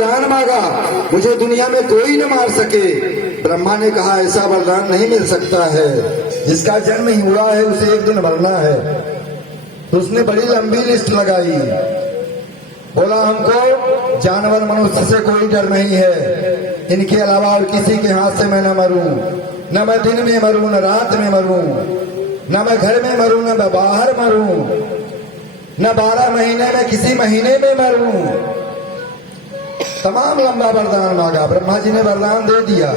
वरदान मांगा, मुझे दुनिया में कोई न मार सके। ब्रह्मा ने कहा ऐसा वरदान नहीं मिल सकता है, जिसका जन्म ही हुआ है उसे एक दिन मरना है। तो उसने बड़ी लंबी लिस्ट लगाई, बोला हमको जानवर मनुष्य से कोई डर नहीं है, इनके अलावा और किसी के हाथ से मैं न मरूं, न मैं दिन में मरूं न रात में मरूं, न मैं घर में मरूं न मैं बाहर मरूं, न 12 महीने में किसी महीने में मरूं। तमाम लंबा वरदान मांगा, ब्रह्मा जी ने वरदान दे दिया।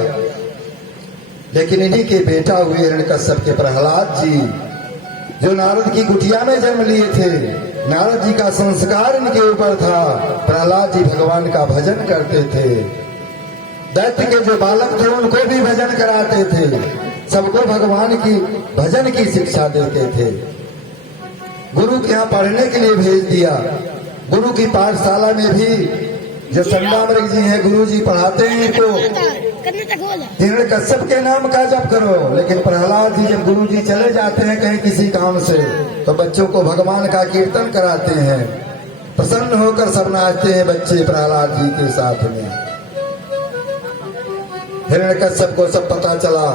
लेकिन इन्हीं के बेटा हुए हिरण्यकश्यप के प्रहलाद जी, जो नारद की कुटिया में जन्म लिए थे, नारद जी का संस्कार इनके ऊपर था। प्रहलाद जी भगवान का भजन करते थे, दैत्य के जो बालक थे उनको भी भजन कराते थे, सबको भगवान की भजन की शिक्षा देते थे। गुरु के यहाँ पढ़ने के लिए भेज दिया। गुरु की पाठशाला में भी जो संडामृग जी हैं, गुरु जी पढ़ाते हैं इनको हिरण्यकश्यप के नाम का जप करो। लेकिन प्रहलाद जी जब गुरु जी चले जाते हैं कहीं किसी काम से, तो बच्चों को भगवान का कीर्तन कराते हैं। प्रसन्न होकर सब नाचते हैं बच्चे प्रहलाद जी के साथ में। हिरण्यकश्यप को सब पता चला,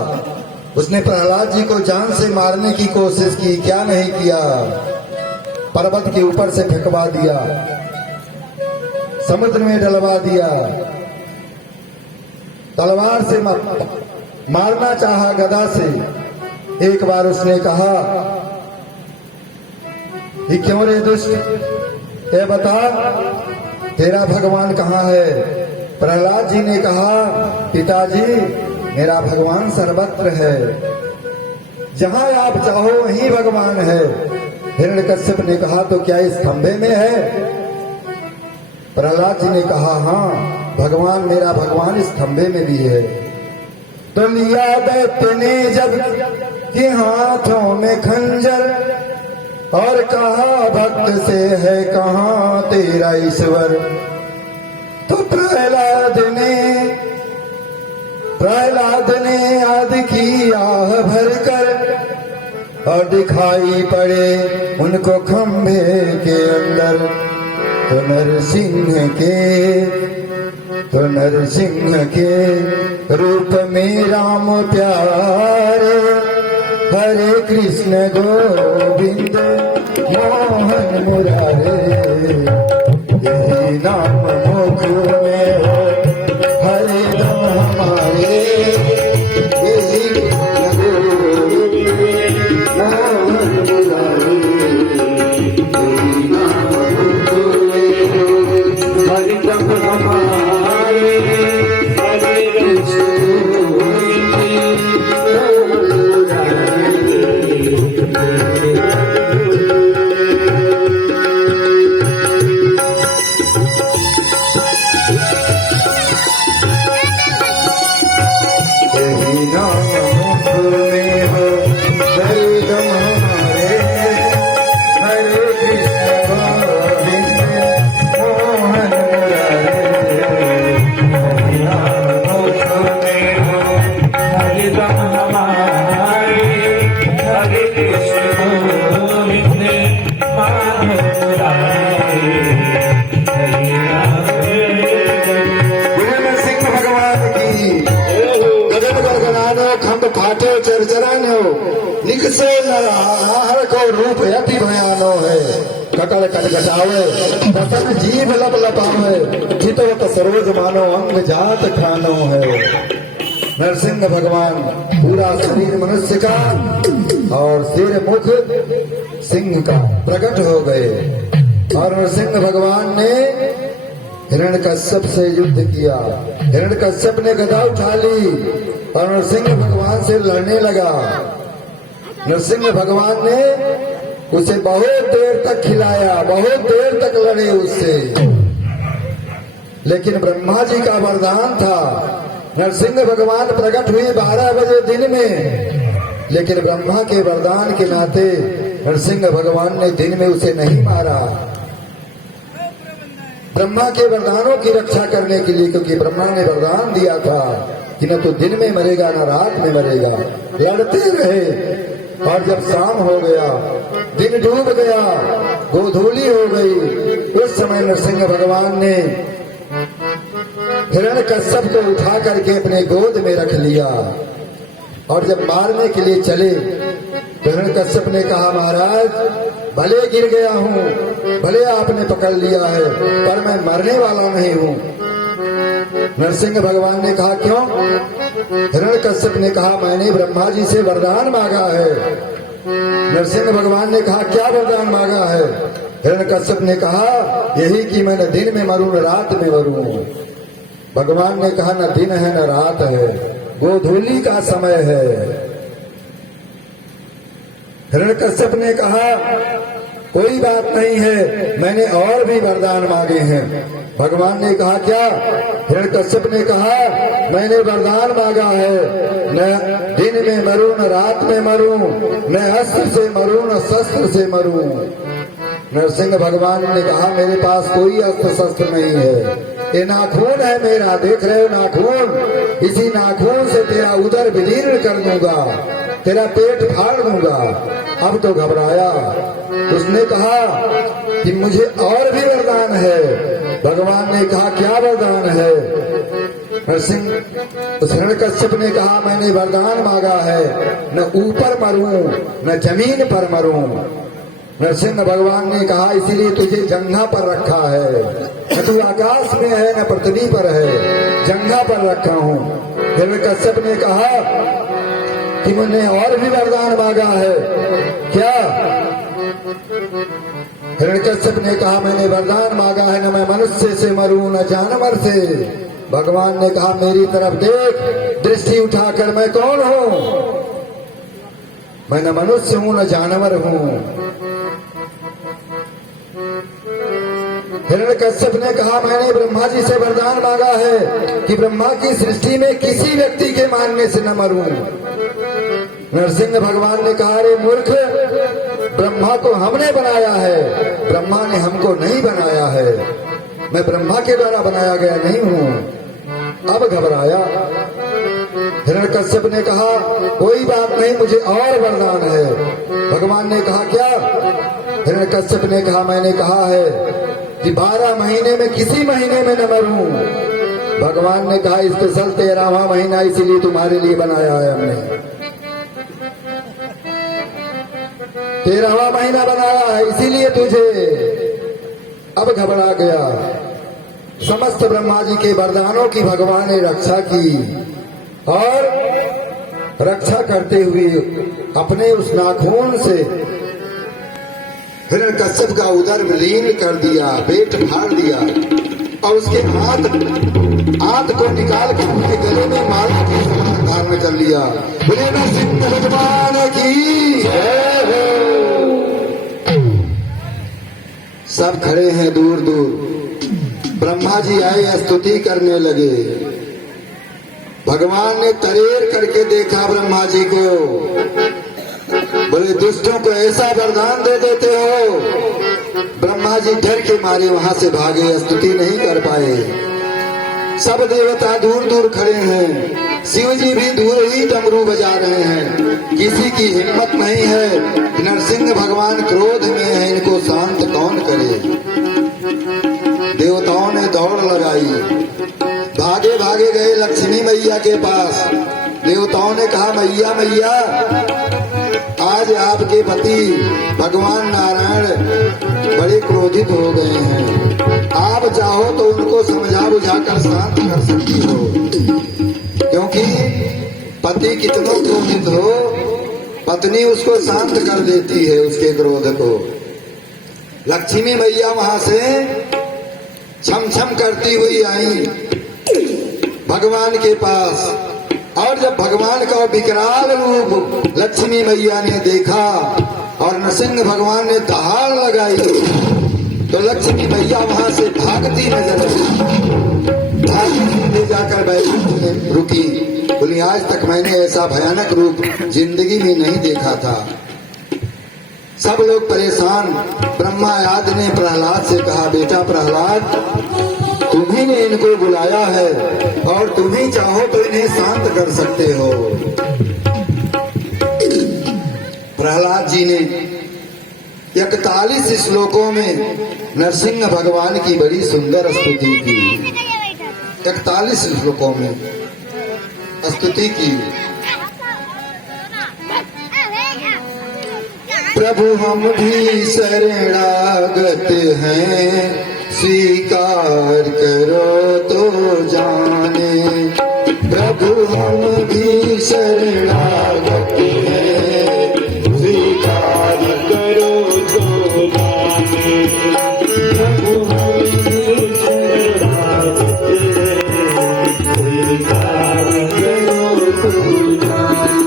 उसने प्रहलाद जी को जान से मारने की कोशिश की, क्या नहीं किया, पर्वत के ऊपर से फेंकवा दिया, समुद्र में डलवा दिया, तलवार से मारना चाहा गदा से। एक बार उसने कहा कि क्यों रे दुष्ट, ये बता तेरा भगवान कहाँ है? प्रहलाद जी ने कहा पिताजी मेरा भगवान सर्वत्र है, जहां आप चाहो वहीं भगवान है। हिरण्यकश्यप ने कहा तो क्या इस खंभे में है? प्रहलाद जी ने कहा हाँ भगवान, मेरा भगवान इस खंभे में भी है। तो लिया दैत्य ने जब कि हाथों में खंजर, और कहा भक्त से है कहाँ तेरा ईश्वर। तो प्रहलाद ने आदि की आह भरकर, और दिखाई पड़े उनको खंभे के अंदर। तो नरसिंह के रूप में राम प्यारे, हरे कृष्ण गोविंद मोहन मुरारे, यही नाम मुख में हो हरे दम हमारे, यही कृष्ण गोविंद मोहन मुरारे, यही नाम मुख में हो हरे दम हमारे, हरे कृष्ण फाटे चरचरानो निकसे नरहार को रूप अति भयानो है। कटल कटकटावे बसन जीभ लब लपावे, चितवत सरोज मानो अंग जात खानो है। नरसिंह भगवान पूरा शरीर मनुष्य का और सिर मुख सिंह का प्रकट हो गए, और नरसिंह भगवान ने हिरण्यकश्यप से युद्ध किया। हिरण्यकश्यप ने गदा उठा ली और नरसिंह भगवान से लड़ने लगा। नरसिंह भगवान ने उसे बहुत देर तक खिलाया, बहुत देर तक लड़े उससे। लेकिन ब्रह्मा जी का वरदान था, नरसिंह भगवान प्रकट हुए 12 बजे दिन में, लेकिन ब्रह्मा के वरदान के नाते नरसिंह भगवान ने दिन में उसे नहीं मारा। ब्रह्मा के वरदानों की रक्षा करने के लिए, क्योंकि ब्रह्मा ने वरदान दिया था कि न तो दिन में मरेगा न रात में मरेगा। लड़ते रहे, और जब शाम हो गया, दिन डूब गया, गोधूली हो गई, उस समय नरसिंह भगवान ने हिरण्यकश्यप को उठा करके अपने गोद में रख लिया और जब मारने के लिए चले तो हिरण्यकश्यप ने कहा, महाराज भले गिर गया हूँ, भले आपने पकड़ लिया है, पर मैं मरने वाला नहीं हूँ। नरसिंह भगवान ने कहा, क्यों? हिरण्यकश्यप ने कहा, मैंने ब्रह्मा जी से वरदान मांगा है। नरसिंह भगवान ने कहा, क्या वरदान मांगा है? हिरण्यकश्यप ने कहा, यही कि मैं न दिन में मरूं न रात में मरूं। भगवान ने कहा, न दिन है न रात है, गोधूली का समय है। हिरण्यकश्यप ने कहा, कोई बात नहीं है, मैंने और भी वरदान मांगे हैं। भगवान ने कहा, क्या? हिरण्यकश्यप ने कहा, मैंने वरदान मांगा है, न दिन में मरूं न रात में मरूं, न अस्त्र से मरूं न शस्त्र से मरूं। नरसिंह भगवान ने कहा, मेरे पास कोई अस्त्र शस्त्र नहीं है, ये नाखून है मेरा, देख रहे हो नाखून, इसी नाखून से तेरा उदर विदीर्ण कर दूंगा, तेरा पेट फाड़ दूंगा। अब तो घबराया, उसने कहा कि मुझे और भी वरदान है। भगवान ने कहा, क्या वरदान है? हिरण्यकश्यप ने कहा, मैंने वरदान मांगा है, न ऊपर मरूं न जमीन पर मरूं। नरसिंह भगवान ने कहा, इसीलिए तुझे जंघा पर रखा है, न तू आकाश में है न पृथ्वी पर है, जंघा पर रखा हूँ। हिरण्यकश्यप ने कहा कि मैंने और भी वरदान मांगा है, क्या? हिरण्यकश्यप ने कहा, मैंने वरदान मांगा है, न मैं मनुष्य से मरूं न जानवर से। भगवान ने कहा, मेरी तरफ देख, दृष्टि उठाकर, मैं कौन हूं? मैं न मनुष्य हूं न जानवर हूं। हिरण्यकश्यप ने कहा, मैंने ब्रह्मा जी से वरदान मांगा है कि ब्रह्मा की सृष्टि में किसी व्यक्ति के मारने से न मरूं। नरसिंह भगवान ने कहा, रे मूर्ख, ब्रह्मा को हमने बनाया है, ब्रह्मा ने हमको नहीं बनाया है, मैं ब्रह्मा के द्वारा बनाया गया नहीं हूँ। अब घबराया। हिरण्यकश्यप ने कहा, कोई बात नहीं, मुझे और वरदान है। भगवान ने कहा, क्या? हिरण्यकश्यप ने कहा, मैंने कहा है कि 12 महीने में किसी महीने में न मरूं। भगवान ने कहा, स्पेशल 13वां महीना इसीलिए तुम्हारे लिए बनाया है हमने, 13वां महीना बनाया है इसीलिए तुझे। अब घबरा गया। समस्त ब्रह्मा जी के वरदानों की भगवान ने रक्षा की और रक्षा करते हुए अपने उस नाखून से हिरण्यकश्यप का उदर विलीन कर दिया, पेट फाड़ दिया और उसके हाथ को निकाल कर अपने गले में माला धारण कर लिया। बोले नरसिंह भगवान की जय हो। सब खड़े हैं दूर दूर। ब्रह्मा जी आए, स्तुति करने लगे। भगवान ने तरेर करके देखा ब्रह्मा जी को, बोले दुष्टों को ऐसा वरदान दे देते हो। ब्रह्मा जी डर के मारे वहां से भागे, स्तुति नहीं कर पाए। सब देवता दूर दूर खड़े हैं, शिव जी भी दूर ही डमरू बजा रहे हैं। किसी की हिम्मत नहीं है, नरसिंह भगवान क्रोध में है, इनको शांत कौन करे। देवताओं ने दौड़ लगाई, भागे भागे गए लक्ष्मी मैया के पास। देवताओं ने कहा, मैया मैया, आज आपके पति भगवान नारायण बड़े क्रोधित हो गए हैं, आप चाहो तो उनको समझा बुझाकर शांत कर सकती हो, क्योंकि पति कितना क्रोधित हो, पत्नी उसको शांत कर देती है उसके क्रोध को। लक्ष्मी मैया वहां से छम छम करती हुई आई भगवान के पास, और जब भगवान का विकराल रूप लक्ष्मी मैया ने देखा और नरसिंह भगवान ने दहाड़ लगाई, तो लक्ष्मी मैया वहां से भागती नजर भागती ले जाकर बैठक में रुकी। बोली, आज तक मैंने ऐसा भयानक रूप जिंदगी में नहीं देखा था। सब लोग परेशान। ब्रह्मा आदि ने प्रहलाद से कहा, बेटा प्रहलाद, तुम्ही ने इनको बुलाया है और तुम्ही चाहो तो इन्हें शांत कर सकते हो। प्रहलाद जी ने 41 श्लोकों में नरसिंह भगवान की बड़ी सुंदर स्तुति की। 41 श्लोकों में स्तुति की। प्रभु हम भी शरणागत हैं, स्वीकार करो तो जाने। प्रभु हम भी शरणागत हैं, स्वीकार करो तो जाने। प्रभु हम भी शरणागत हैं, स्वीकार करो तो जाने।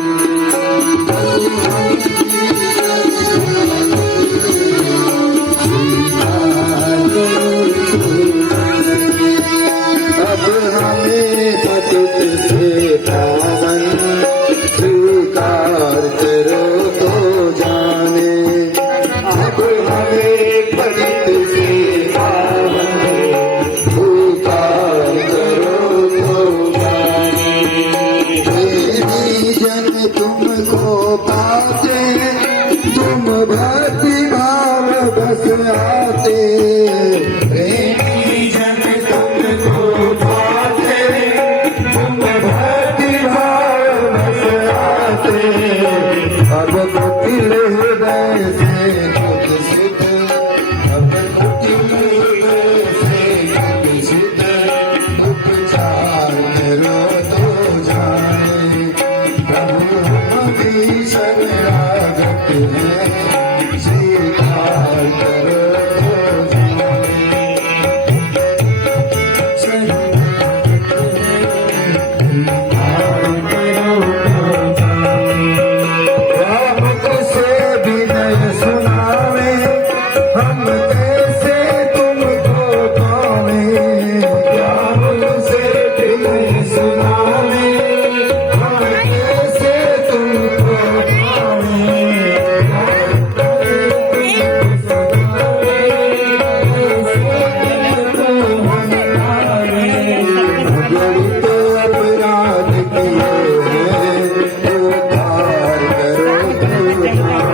अब हमें पतित से पावन स्वीकार करो तो जाने। अब हमें पतित से पावन स्वीकार करो तो जाने। देवी जन तुमको पाते, तुम भक्ति भाव बस आते। प्रेमी जन तुमको पाते, तुम भक्ति भाव बस आते। अब कुटिल हृदय से कुछ सुध, अब कुटिल हृदय से कुछ सुध, उपचार करो तो जाने। प्रभु हम भी शरणागत हैं, स्वीकार करो तो जाने। स्वीकार करो तो जाने। हमसे विनय सुनावे, हम कैसे तुमको पावे। हमसे विनय सुनावे, हम कैसे तुमको पावे। गणित अपराध किए हैं, उद्धार करो तो जाने।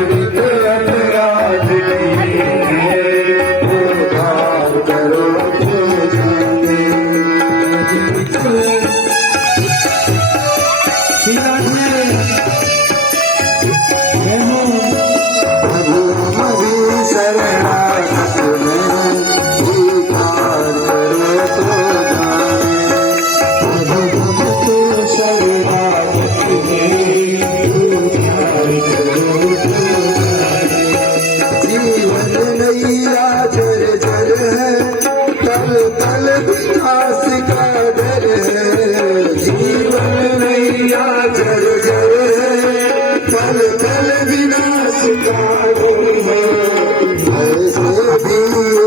गणित अपराध किए हैं, उद्धार करो तो जाने। प्रभु हम भी शरणागत हैं, स्वीकार करो तो जाने। प्रभु हम तो शरणागत हैं, स्वीकार करो तो जाने। जीवन नैया जर जर है, तल तल विनाश का डर है। जीवन नैया जर जर है, तल तल विनाश का डर है। ऐसे भी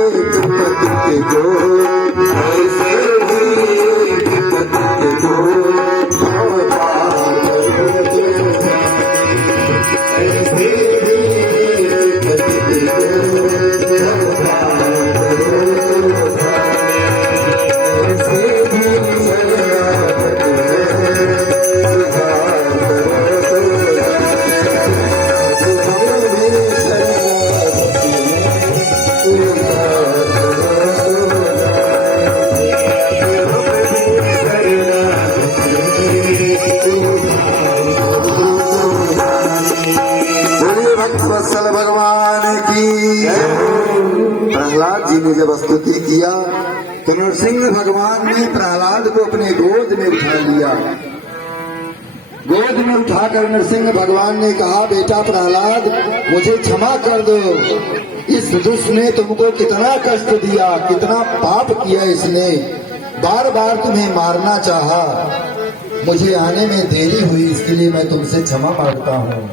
एक पतित को, ऐसे भी एक पतित को अवतार करो तो जाने। ऐसे भी एक पतित को अवतार करो तो जाने। ऐसे भी शरणागत हैं, स्वीकार करो तो जाने। हम भी शरणागत हैं, स्वीकार करो तो जाने। हम भी शरणागत हैं, स्वीकार करो तो जाने। बोलिए भक्त वत्सल भगवान की। प्रहलाद जी ने जब स्तुति किया तो नरसिंह भगवान ने प्रहलाद को अपने गोद में उठा लिया। गोद में उठाकर नरसिंह भगवान ने कहा, बेटा प्रहलाद मुझे क्षमा कर दो। इस दुष्ट ने तुमको कितना कष्ट दिया, कितना पाप किया इसने। बार बार तुम्हें मारना चाहा, मुझे आने में देरी हुई, इसके लिए मैं तुमसे क्षमा मांगता हूँ।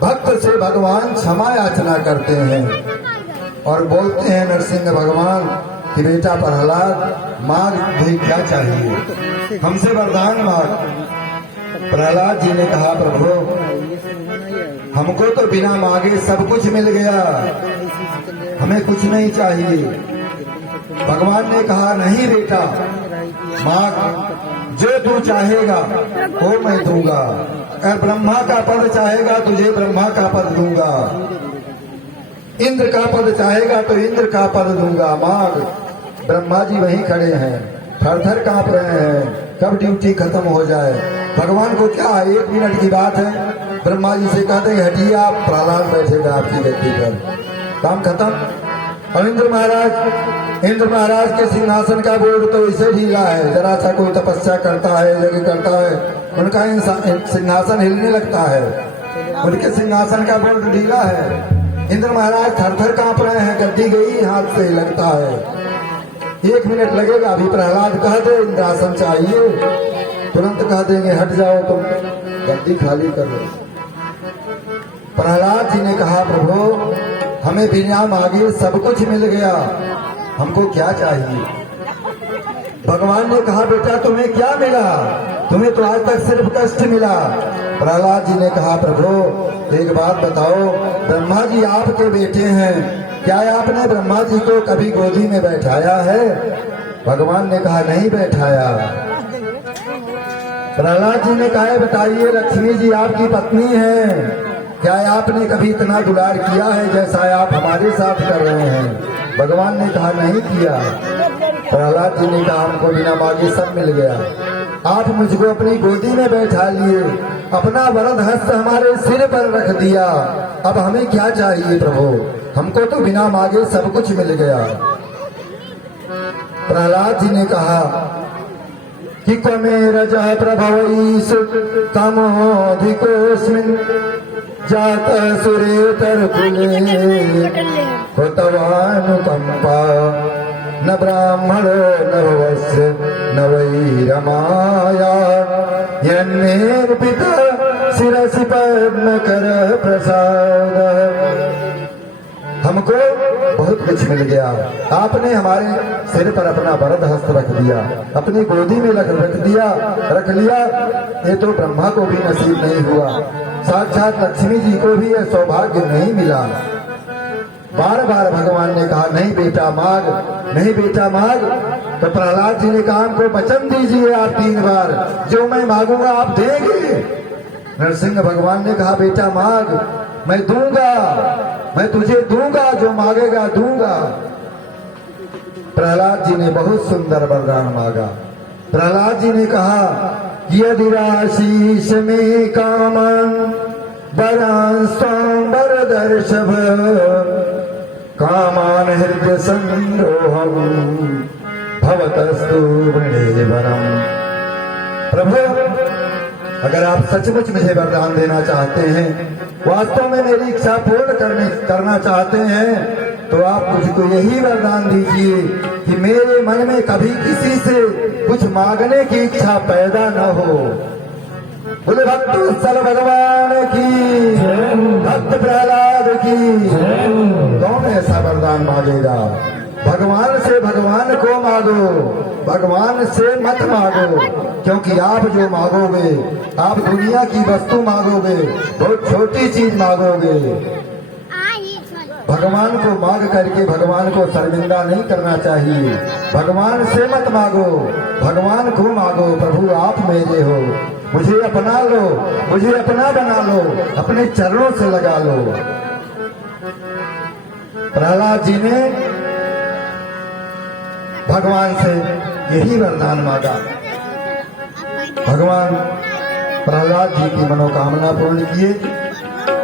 भक्त से भगवान क्षमा याचना करते हैं और बोलते हैं नरसिंह भगवान कि बेटा प्रहलाद मांग, तुझे क्या चाहिए, हमसे वरदान मांग। प्रहलाद जी ने कहा, प्रभु हमको तो बिना मांगे सब कुछ मिल गया, हमें कुछ नहीं चाहिए। भगवान ने कहा नहीं बेटा, मांग, जो तू चाहेगा वो मैं दूंगा। अगर ब्रह्मा का पद चाहेगा तुझे ब्रह्मा का पद दूंगा, इंद्र का पद चाहेगा तो इंद्र का पद दूंगा। मांग। ब्रह्मा जी वहीं खड़े हैं, थर थर कांप रहे हैं, कब ड्यूटी खत्म हो जाए। भगवान को क्या 1 मिनट की बात है। ब्रह्मा जी से कहते हैं हटिए आप, प्रहलाद बैठेगा आपकी गद्दी पर, काम खत्म। और इंद्र महाराज के सिंहासन का बोर्ड तो इसे ढीला है, जरा सा कोई तपस्या करता है, यज्ञ करता है, उनका सिंहासन हिलने लगता है, उनके सिंहासन का बोर्ड ढीला है। इंद्र महाराज थर थर कांप रहे हैं, गद्दी गई हाथ से लगता है। 1 मिनट लगेगा। अभी प्रहलाद कह दे इंद्रासन चाहिए, तुरंत कह देंगे हट जाओ तुम, गद्दी खाली कर लो। प्रहलाद जी ने कहा प्रभु हमें बिना मांगे सब कुछ मिल गया, हमको क्या चाहिए। भगवान ने कहा बेटा तुम्हें क्या मिला, तुम्हें तो आज तक सिर्फ कष्ट मिला। प्रहलाद जी ने कहा प्रभु एक बात बताओ, ब्रह्मा जी आपके बेटे हैं, क्या आपने ब्रह्मा जी को कभी गोदी में बैठाया है। भगवान ने कहा नहीं बैठाया। प्रहलाद जी ने कहा बताइए लक्ष्मी जी आपकी पत्नी है, क्या आपने कभी इतना दुलार किया है जैसा आप हमारे साथ कर रहे हैं। भगवान ने कहा नहीं किया। प्रहलाद जी ने कहा हमको बिना मांगे सब मिल गया, आप मुझको अपनी गोदी में बैठा लिए, अपना वरद हस्त हमारे सिर पर रख दिया, अब हमें क्या चाहिए प्रभु, हमको तो बिना मांगे सब कुछ मिल गया। प्रहलाद जी ने कहा कि कमेरज प्रभवईश तमोधिकोस्मिन् जात सुरेतर कुले कृतवानुकंपा न ब्राह्मणो न भवस्य न वै रमाया यन्मेर्पिता शिरसि पद्मकर प्रसाद। हमको बहुत कुछ मिल गया, आपने हमारे सिर पर अपना वरद हस्त रख दिया, अपनी गोदी में रख लिया। ये तो ब्रह्मा को भी नसीब नहीं हुआ, साक्षात लक्ष्मी जी को भी यह सौभाग्य नहीं मिला। बार बार भगवान ने कहा नहीं बेटा मांग, नहीं बेटा मांग। तो प्रहलाद जी ने कहा हमको वचन दीजिए आप 3 बार, जो मैं मांगूंगा आप देंगे। नरसिंह भगवान ने कहा बेटा मांग, मैं दूंगा, मैं तुझे दूंगा, जो मांगेगा दूंगा। प्रहलाद जी ने बहुत सुंदर वरदान मांगा। प्रहलाद जी ने कहा यदि राशीष में कामन वरान स्वाम्बर दर्शभ कामान हृदय संरोहम भवतस्तु वृणे वरम। प्रभु अगर आप सचमुच मुझे वरदान देना चाहते हैं, वास्तव में मेरी इच्छा पूर्ण करना चाहते हैं, तो आप मुझको यही वरदान दीजिए कि मेरे मन में कभी किसी से कुछ मांगने की इच्छा पैदा न हो। बोले भक्त वत्सल भगवान की, भक्त प्रहलाद की। कौन ऐसा वरदान मांगेगा। भगवान से भगवान को मांगो, भगवान से मत मांगो, क्योंकि आप जो मांगोगे, आप दुनिया की वस्तु मांगोगे, बहुत छोटी चीज मांगोगे। भगवान को मांग करके भगवान को शर्मिंदा नहीं करना चाहिए। भगवान से मत मांगो, भगवान को मांगो। प्रभु आप मेरे हो, मुझे अपना लो, मुझे अपना बना लो, अपने चरणों से लगा लो। प्रहलाद जी ने भगवान से यही वरदान मांगा। भगवान प्रहलाद जी की मनोकामना पूर्ण किए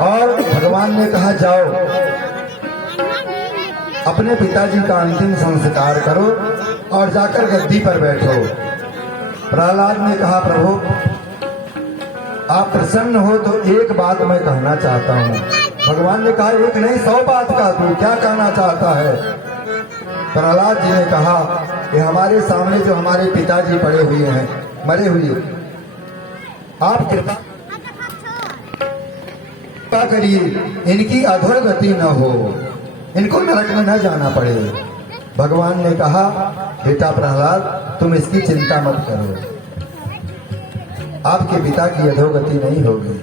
और भगवान ने कहा जाओ अपने पिताजी का अंतिम संस्कार करो और जाकर गद्दी पर बैठो। प्रहलाद ने कहा प्रभु आप प्रसन्न हो तो एक बात मैं कहना चाहता हूँ। भगवान ने कहा एक नहीं 100 बात का, तू क्या कहना चाहता है। प्रहलाद जी ने कहा कि हमारे सामने जो हमारे पिताजी पड़े हुए हैं, मरे हुए, आप कृपा करिए इनकी अधोगति न हो, इनको नरक में न जाना पड़े। भगवान ने कहा बेटा प्रहलाद तुम इसकी चिंता मत करो, आपके पिता की अधोगति नहीं होगी,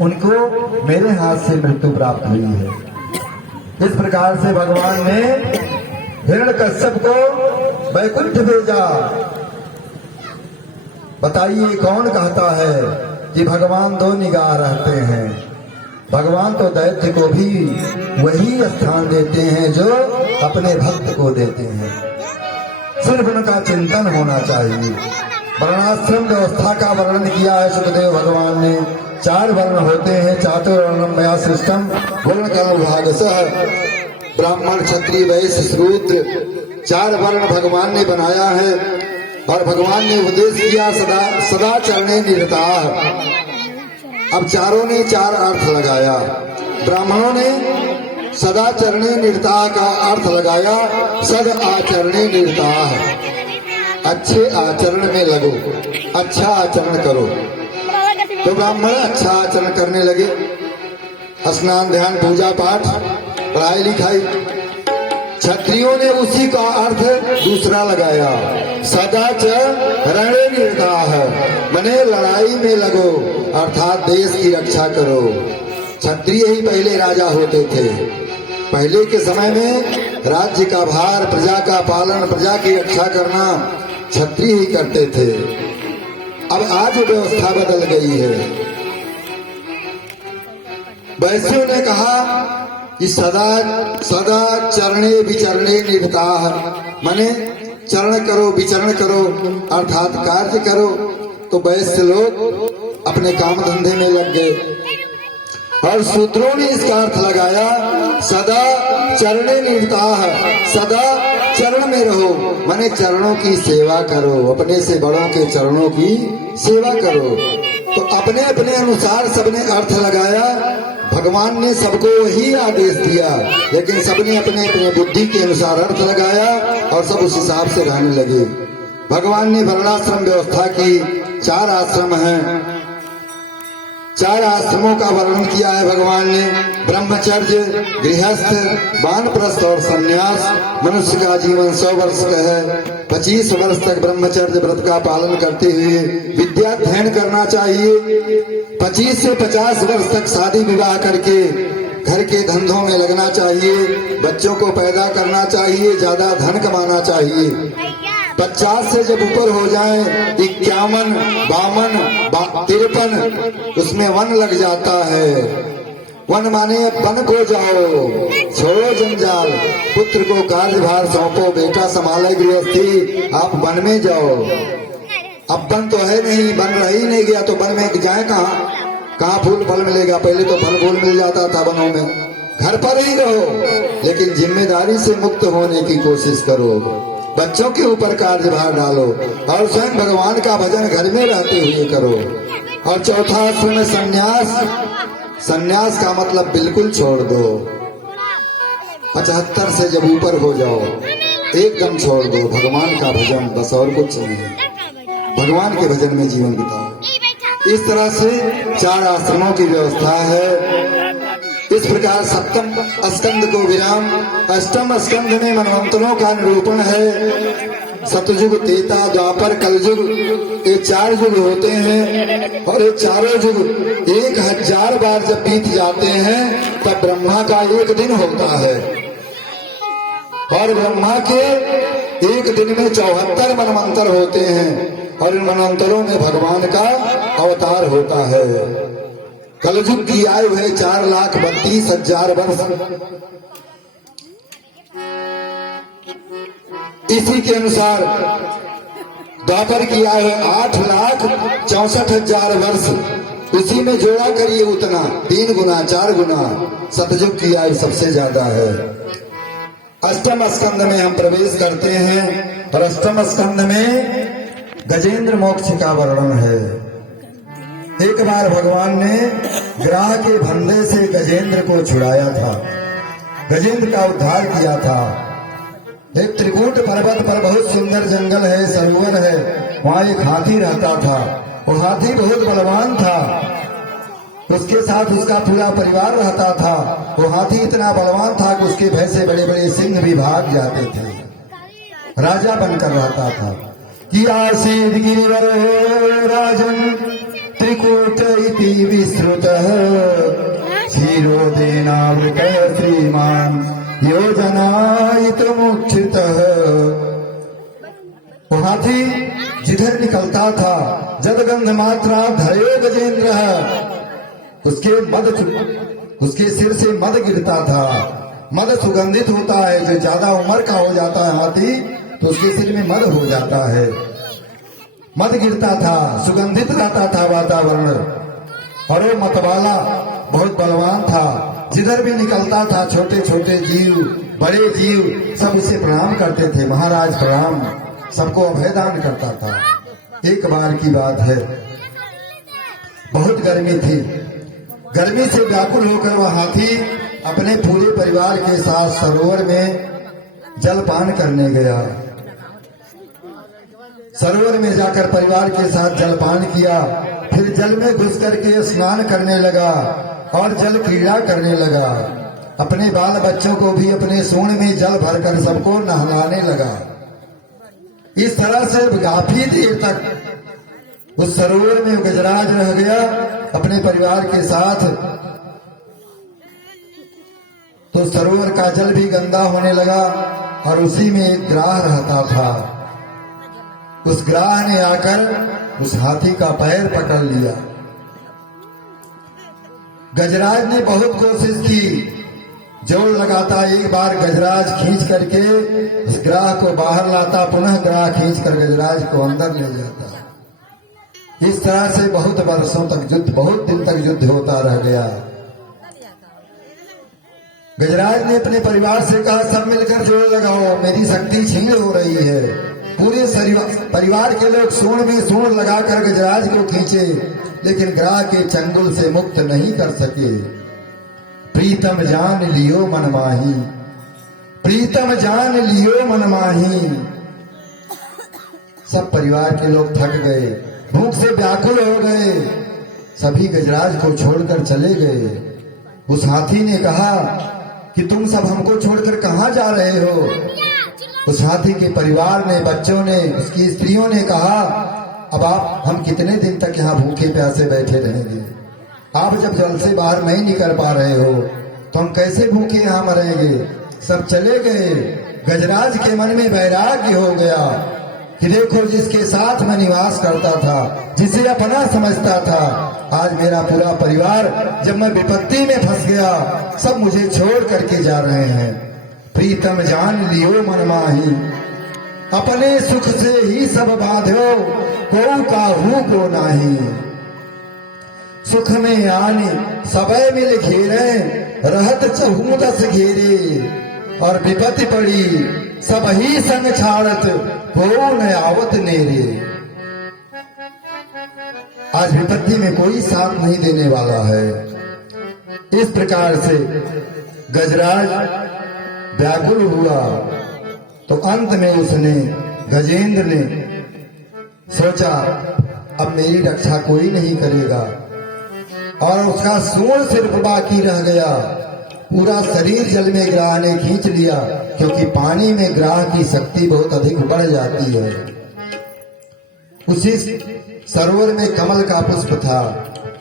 उनको मेरे हाथ से मृत्यु प्राप्त हुई है। इस प्रकार से भगवान ने हिरण्यकश्यप को वैकुंठ भेजा। बताइए कौन कहता है कि भगवान दो निगाह रहते हैं? भगवान तो दैत्य को भी वही स्थान देते हैं जो अपने भक्त को देते हैं। सिर्फ उनका चिंतन होना चाहिए। वर्णाश्रम व्यवस्था का वर्णन किया है सुखदेव भगवान ने। 4 वर्ण होते हैं, चातुर्वर्ण्यम मया सृष्टम वर्ण कर्म विभागशः। ब्राह्मण, क्षत्रिय, वैश्य, शूद्र 4 वर्ण भगवान ने बनाया है। और भगवान ने उपदेश किया सदा चरणे निरताः। अब चारों ने 4 अर्थ लगाया। ब्राह्मणों ने सदा चरणे निरताः का अर्थ लगाया सद आचरणे निरताः। अच्छे आचरण में लगो, अच्छा आचरण करो। तो ब्राह्मण अच्छा आचरण करने लगे, स्नान, ध्यान, पूजा पाठ, पढ़ाई लिखाई। क्षत्रियों ने उसी का अर्थ दूसरा लगाया, सदा चरणे निरताः, मने लड़ाई में लगो, अर्थात देश की रक्षा करो। क्षत्रिय ही पहले राजा होते थे। पहले के समय में राज्य का भार, प्रजा का पालन, प्रजा की रक्षा करना क्षत्रिय ही करते थे। अब आज व्यवस्था बदल गई है। वैश्यों ने कहा कि सदा चरणे विचरणे निरताः, माने चरण करो, विचरण करो, अर्थात कार्य करो। तो वैश्य लोग अपने काम धंधे में लग गए। और शूद्रों ने इसका अर्थ लगाया सदा चरणे निरताः, सदा चरण में रहो, माने चरणों की सेवा करो, अपने से बड़ों के चरणों की सेवा करो। तो अपने अपने अनुसार सबने अर्थ लगाया। भगवान ने सबको वही आदेश दिया, लेकिन सबने अपने अपने बुद्धि के अनुसार अर्थ लगाया और सब उस हिसाब से रहने लगे। भगवान ने वर्णाश्रम व्यवस्था की। 4 आश्रम हैं। 4 आश्रमों का वर्णन किया है भगवान ने। ब्रह्मचर्य, गृहस्थ, वानप्रस्थ और संन्यास। मनुष्य का जीवन 100 वर्ष का है। 25 वर्ष तक ब्रह्मचर्य व्रत का पालन करते हुए विद्या अध्ययन करना चाहिए। 25 से 50 वर्ष तक शादी विवाह करके घर के धंधों में लगना चाहिए। बच्चों को पैदा करना चाहिए, ज्यादा धन कमाना चाहिए। 50 से जब ऊपर हो जाए 51, 52, 53, उसमें वन लग जाता है। वन माने वन को जाओ, छोड़ो जंजाल, पुत्र को कार्यभार सौंपो, बेटा संभाले गृहस्थी, आप वन में जाओ। अब वन तो है नहीं, वन रह ही नहीं गया, तो वन में जाए कहाँ फूल फल मिलेगा? पहले तो फल फूल मिल जाता था वनों में। घर पर ही रहो, लेकिन जिम्मेदारी से मुक्त होने की कोशिश करो। बच्चों के ऊपर कार्यभार डालो और स्वयं भगवान का भजन घर में रहते हुए करो। और चौथा आश्रम में संन्यास। संन्यास का मतलब बिल्कुल छोड़ दो। 75 से जब ऊपर हो जाओ एकदम छोड़ दो भगवान का भजन, बस और कुछ नहीं। भगवान के भजन में जीवन बिताओ। इस तरह से 4 आश्रमों की व्यवस्था है। इस प्रकार 7वें स्कंद को विराम। 8वें स्कंद में मनवंतरों का निरूपण है। सतयुग, त्रेता, द्वापर, कलयुग, ये 4 युग होते हैं। और ये चारों युग 1000 बार जब बीत जाते हैं तब ब्रह्मा का एक दिन होता है। और ब्रह्मा के एक दिन में 74 मनवंतर होते हैं। और इन मनवंतरों में भगवान का अवतार होता है। कलयुग की आयु है 4,32,000 वर्ष। इसी के अनुसार द्वापर की आयु है 8,64,000 वर्ष। उसी में जोड़ा करिए उतना 3 गुना 4 गुना। सतयुग की आयु सबसे ज्यादा है। 8वें स्कंद में हम प्रवेश करते हैं। और 8वें स्कंद में गजेंद्र मोक्ष का वर्णन है। एक बार भगवान ने ग्राह के फंदे से गजेंद्र को छुड़ाया था। गजेंद्र का उद्धार किया था। एक त्रिकूट पर्वत पर बहुत सुंदर जंगल है, सरोवर है, वहाँ एक हाथी रहता था। वो हाथी बहुत बलवान था। उसके साथ उसका पूरा परिवार रहता था। वो हाथी इतना बलवान था कि उसके भय से बड़े बड़े सिंह भी भाग जाते थे। राजा बनकर रहता था। कि आसीद गिरिवर राजन त्रिकूट इति विस्तृतः शिरोदेनावृतः श्रीमान योजनायितुमुक्षितः। वो हाथी जिधर निकलता था जदगंध मात्रा धरे गजेंद्र, उसके सिर से मद गिरता था। मद सुगंधित होता है, जो ज्यादा उम्र का हो जाता है हाथी तो उसके सिर में मद हो जाता है। मद गिरता था, सुगंधित रहता था वातावरण, और वो मतवाला बहुत बलवान था। जिधर भी निकलता था छोटे छोटे जीव बड़े जीव सब उसे प्रणाम करते थे। महाराज प्रणाम, सबको अभयदान करता था। एक बार की बात है, बहुत गर्मी थी। गर्मी से व्याकुल होकर वह हाथी अपने पूरे परिवार के साथ सरोवर में जलपान करने गया। सरोवर में जाकर परिवार के साथ जलपान किया, फिर जल में घुस करके स्नान करने लगा और जल क्रीड़ा करने लगा। अपने बाल बच्चों को भी अपने सूंड में जल भरकर सबको नहलाने लगा। इस तरह से काफी देर तक उस सरोवर में गजराज रह गया अपने परिवार के साथ। तो सरोवर का जल भी गंदा होने लगा और उसी में एक ग्राह रहता था। उस ग्राह ने आकर उस हाथी का पैर पकड़ लिया। गजराज ने बहुत कोशिश की, जोर लगाता, एक बार गजराज खींच करके उस ग्राह को बाहर लाता, पुनः ग्राह खींचकर गजराज को अंदर ले जाता। इस तरह से बहुत वर्षों तक युद्ध, बहुत दिन तक युद्ध होता रह गया। गजराज ने अपने परिवार से कहा, सब मिलकर जोर लगाओ, मेरी शक्ति छीन हो रही है। पूरे परिवार के लोग सूंड में सूंड लगाकर गजराज को खींचे, लेकिन ग्राह के चंगुल से मुक्त नहीं कर सके। प्रीतम जान लियो मन माही, प्रीतम जान लियो मन माही। सब परिवार के लोग थक गए, भूख से व्याकुल हो गए, सभी गजराज को छोड़कर चले गए। उस हाथी ने कहा कि तुम सब हमको छोड़कर कहां जा रहे हो? उस हाथी के परिवार ने, बच्चों ने, उसकी स्त्रियों ने कहा, अब हम कितने दिन तक यहाँ भूखे प्यासे बैठे रहेंगे? आप जब जल से बाहर नहीं निकल पा रहे हो तो हम कैसे भूखे यहाँ मरेंगे? सब चले गए। गजराज के मन में वैराग्य हो गया कि देखो, जिसके साथ मैं निवास करता था, जिसे अपना समझता था, आज मेरा पूरा परिवार जब मैं विपत्ति में फंस गया, सब मुझे छोड़ करके जा रहे हैं। प्रीतम जान लियो मन माही, अपने सुख से ही सब बांधो, को काहू को नाही। सुख में आने सबे मिल घेरे, रहत चहु दस घेरे, और विपत्ति पड़ी सब ही संग छाड़त, को न आवत नेरे। आज विपत्ति में कोई साथ नहीं देने वाला है। इस प्रकार से गजराज व्याकुल हुआ, तो अंत में उसने, गजेंद्र ने सोचा, अब मेरी रक्षा कोई नहीं करेगा, और उसका सूंड सिर्फ बाकी रह गया। पूरा शरीर जल में ग्राह ने खींच लिया, क्योंकि पानी में ग्राह की शक्ति बहुत अधिक बढ़ जाती है। उसी सरोवर में कमल का पुष्प था।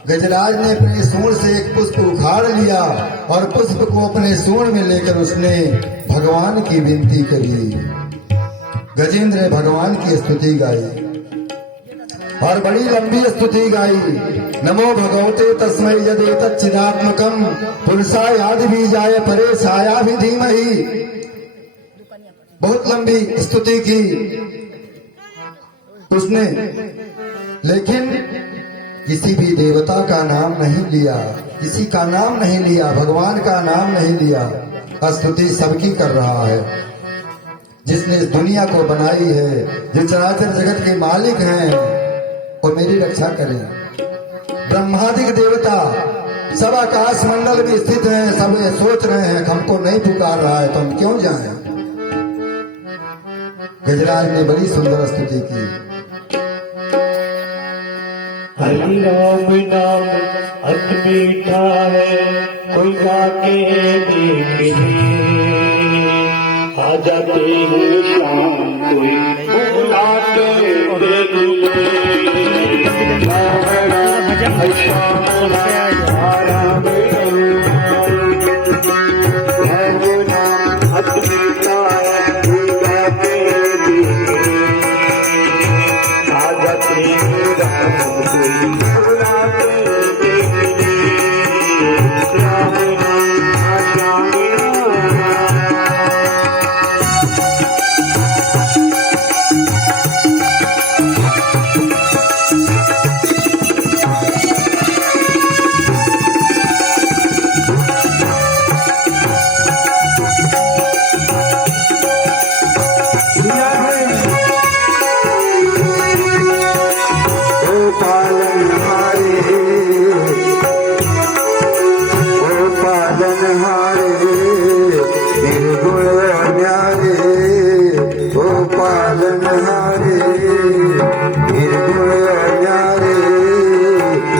गजराज ने अपने सूंड से एक पुष्प उखाड़ लिया और पुष्प को अपने सूंड में लेकर उसने भगवान की विनती करी। गजेंद्र ने भगवान की स्तुति गाई और बड़ी लंबी स्तुति गाई। नमो भगवते तस्मै यदेतच्चिदात्मकं पुरुषायादि बीजाय परे साया भी धीमहि। बहुत लंबी स्तुति की उसने, लेकिन किसी भी देवता का नाम नहीं लिया, किसी का नाम नहीं लिया, भगवान का नाम नहीं लिया। स्तुति सबकी कर रहा है, जिसने इस दुनिया को बनाई है, जो चराचर जगत के मालिक हैं, वो मेरी रक्षा करें। ब्रह्मादिक देवता सब आकाश मंडल में स्थित हैं, सब ये सोच रहे हैं हमको नहीं पुकार रहा है तो हम क्यों जाएं? गजराज ने बड़ी सुंदर स्तुति की। हरि राम नाम अति मीठा है, कोई जाके देखे, आ जाते हैं शाम कोई बुलाते देखे। राम राम श्याम राम राम राम राम पालन हारे फिर न्यारे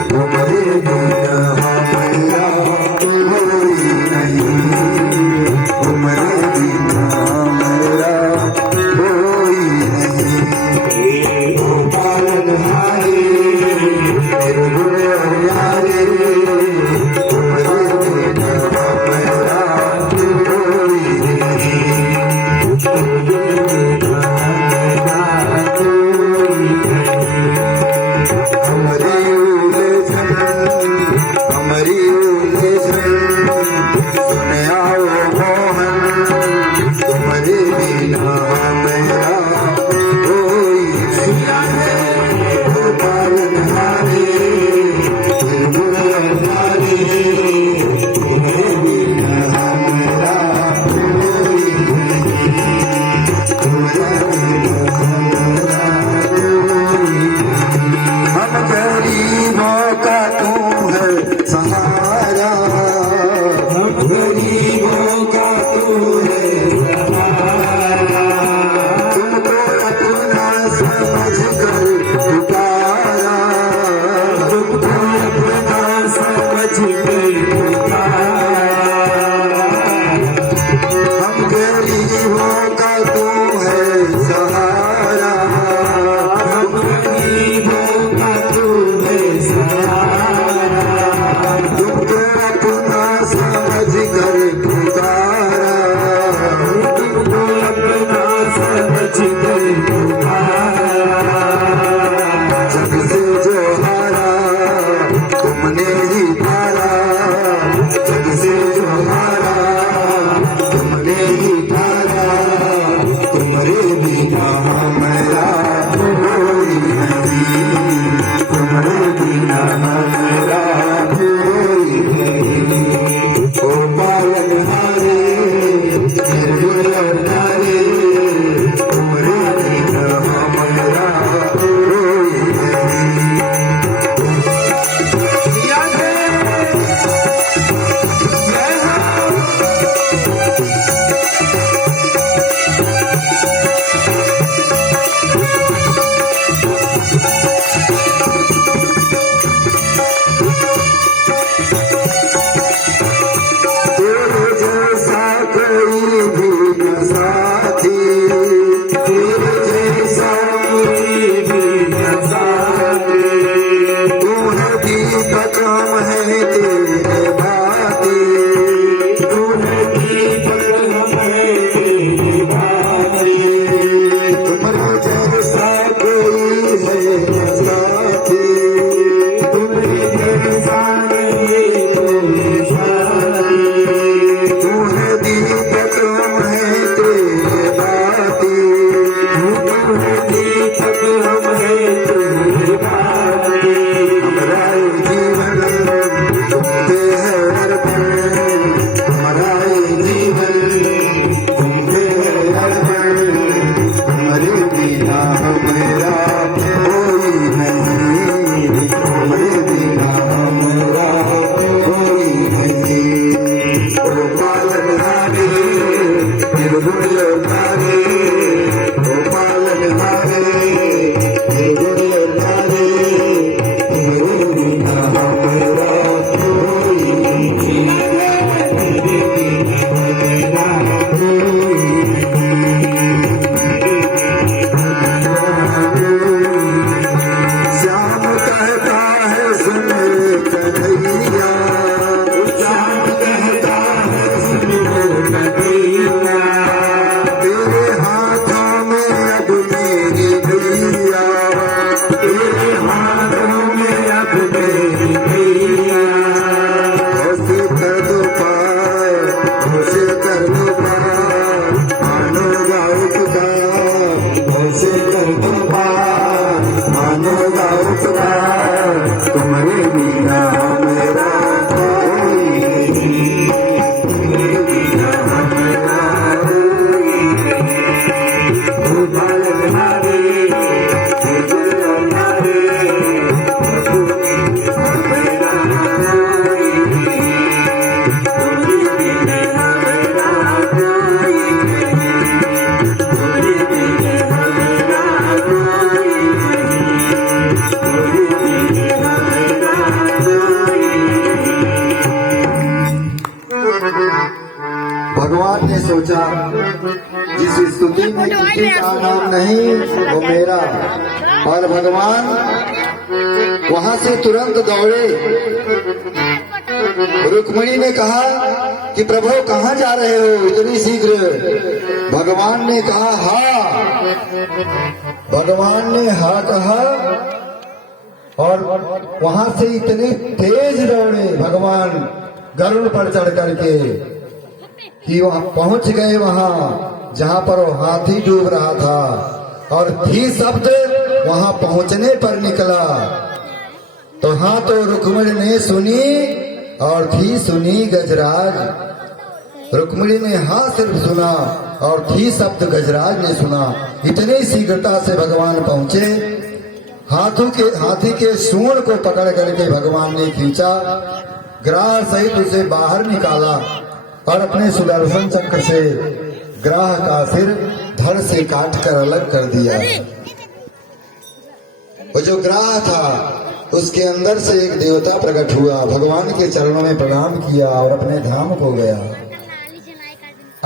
तुम्हारे बिना हमारा कोई नहीं तुम्हारे बिना हमारा कोई नहीं ओ पालन हारे फिर न्यारे तुम्हारे बिना हमारा कोई हमारी उलझन सुने आओ मोहन तुम्हारे बिना मेरा कोई नहीं ओ पालन हारे तुम्हारे बिना मेरा कोई नहीं तुम्हारे बिना हम गरीबों का तू है सहारा हम गरीबों का तू है सहारा तुमको अपना समझ कर पुकारा तुमको अपना समझ कर पुकारा हम गरीबों का तू है सहारा हम गरीबों का तू है सहारा तुमको अपना समझ कर पुकारा तुमको अपना समझ कर पुकारा जग से जो हारा तुमने ही हारा जग से जो हारा तुमने ही हारा तुम्हारे बिना मेरा कोई नहीं तुम्हारे बिना मेरा कोई नहीं ओ पालन हारे हारे तुम्हारे बिना मेरा कोई नहीं तेरे जैसा कोई भी न साथी तेरे जैसा कोई भी न साथी तू है दीपक हम है तेरे भाती तू है दीपक हम है तेरे भाती तुम्हारे जैसा कोई है न साथी तुम्हारे जैसा नहीं कोई साथी तू है दीपक हम है तेरे भाती तू है दीपक हम है तेरे भाती हमारा जीवन तुमसे है अर्पण हमारा जीवन तुमसे है अर्पण हमारे बिना मेरा कोई नहीं हमारे बिना मेरा कोई नहीं ओ पालन हारे फिर हारे ओ पालन हारे फिर हारे मेरे बिना मेरा कोई नहीं मेरे बिना मेरा श्याम कहता है सुन कन्हैया श्याम कहता है सुन कन्हैया तेरे हाथों में अब मेरी भैया तेरे हाथों में अब मेरी भैया ऐसे कर दो पार ऐसे कर दो पार मानो गाँव पुकार ऐसे कर दो पार मानो गाँव पुकार तुम्हारे बिना मेरा कोई नहीं तुम्हारे बिना मेरा कोई नहीं ओ पालन हारे हारे मेरा कोई नहीं तुम्हारे बिना मेरा कोई नहीं तुम्हारे बिना सोचा जिस स्तुति में किसी का नाम नहीं वो मेरा। और भगवान वहां से तुरंत दौड़े। रुक्मिणी ने कहा कि प्रभु कहाँ जा रहे हो इतनी शीघ्र? भगवान ने कहा हाँ। भगवान ने हाँ कहा और वहां से इतने तेज दौड़े भगवान गरुड़ पर चढ़ करके कि वहां पहुंच गए वहां जहां पर वो हाथी डूब रहा था। और थी शब्द वहां पहुंचने पर निकला तो हाँ तो रुक्मिणी ने सुनी और थी सुनी गजराज। रुक्मिणी ने हाँ सिर्फ सुना और थी शब्द गजराज ने सुना। इतनी शीघ्रता से भगवान पहुंचे। हाथी के सूंड को पकड़ करके भगवान ने खींचा, ग्राह सहित उसे बाहर निकाला और अपने सुदर्शन चक्र से ग्राह का सिर धड़ से काट कर अलग कर दिया। वो जो ग्राह था उसके अंदर से एक देवता प्रकट हुआ, भगवान के चरणों में प्रणाम किया और अपने धाम को गया।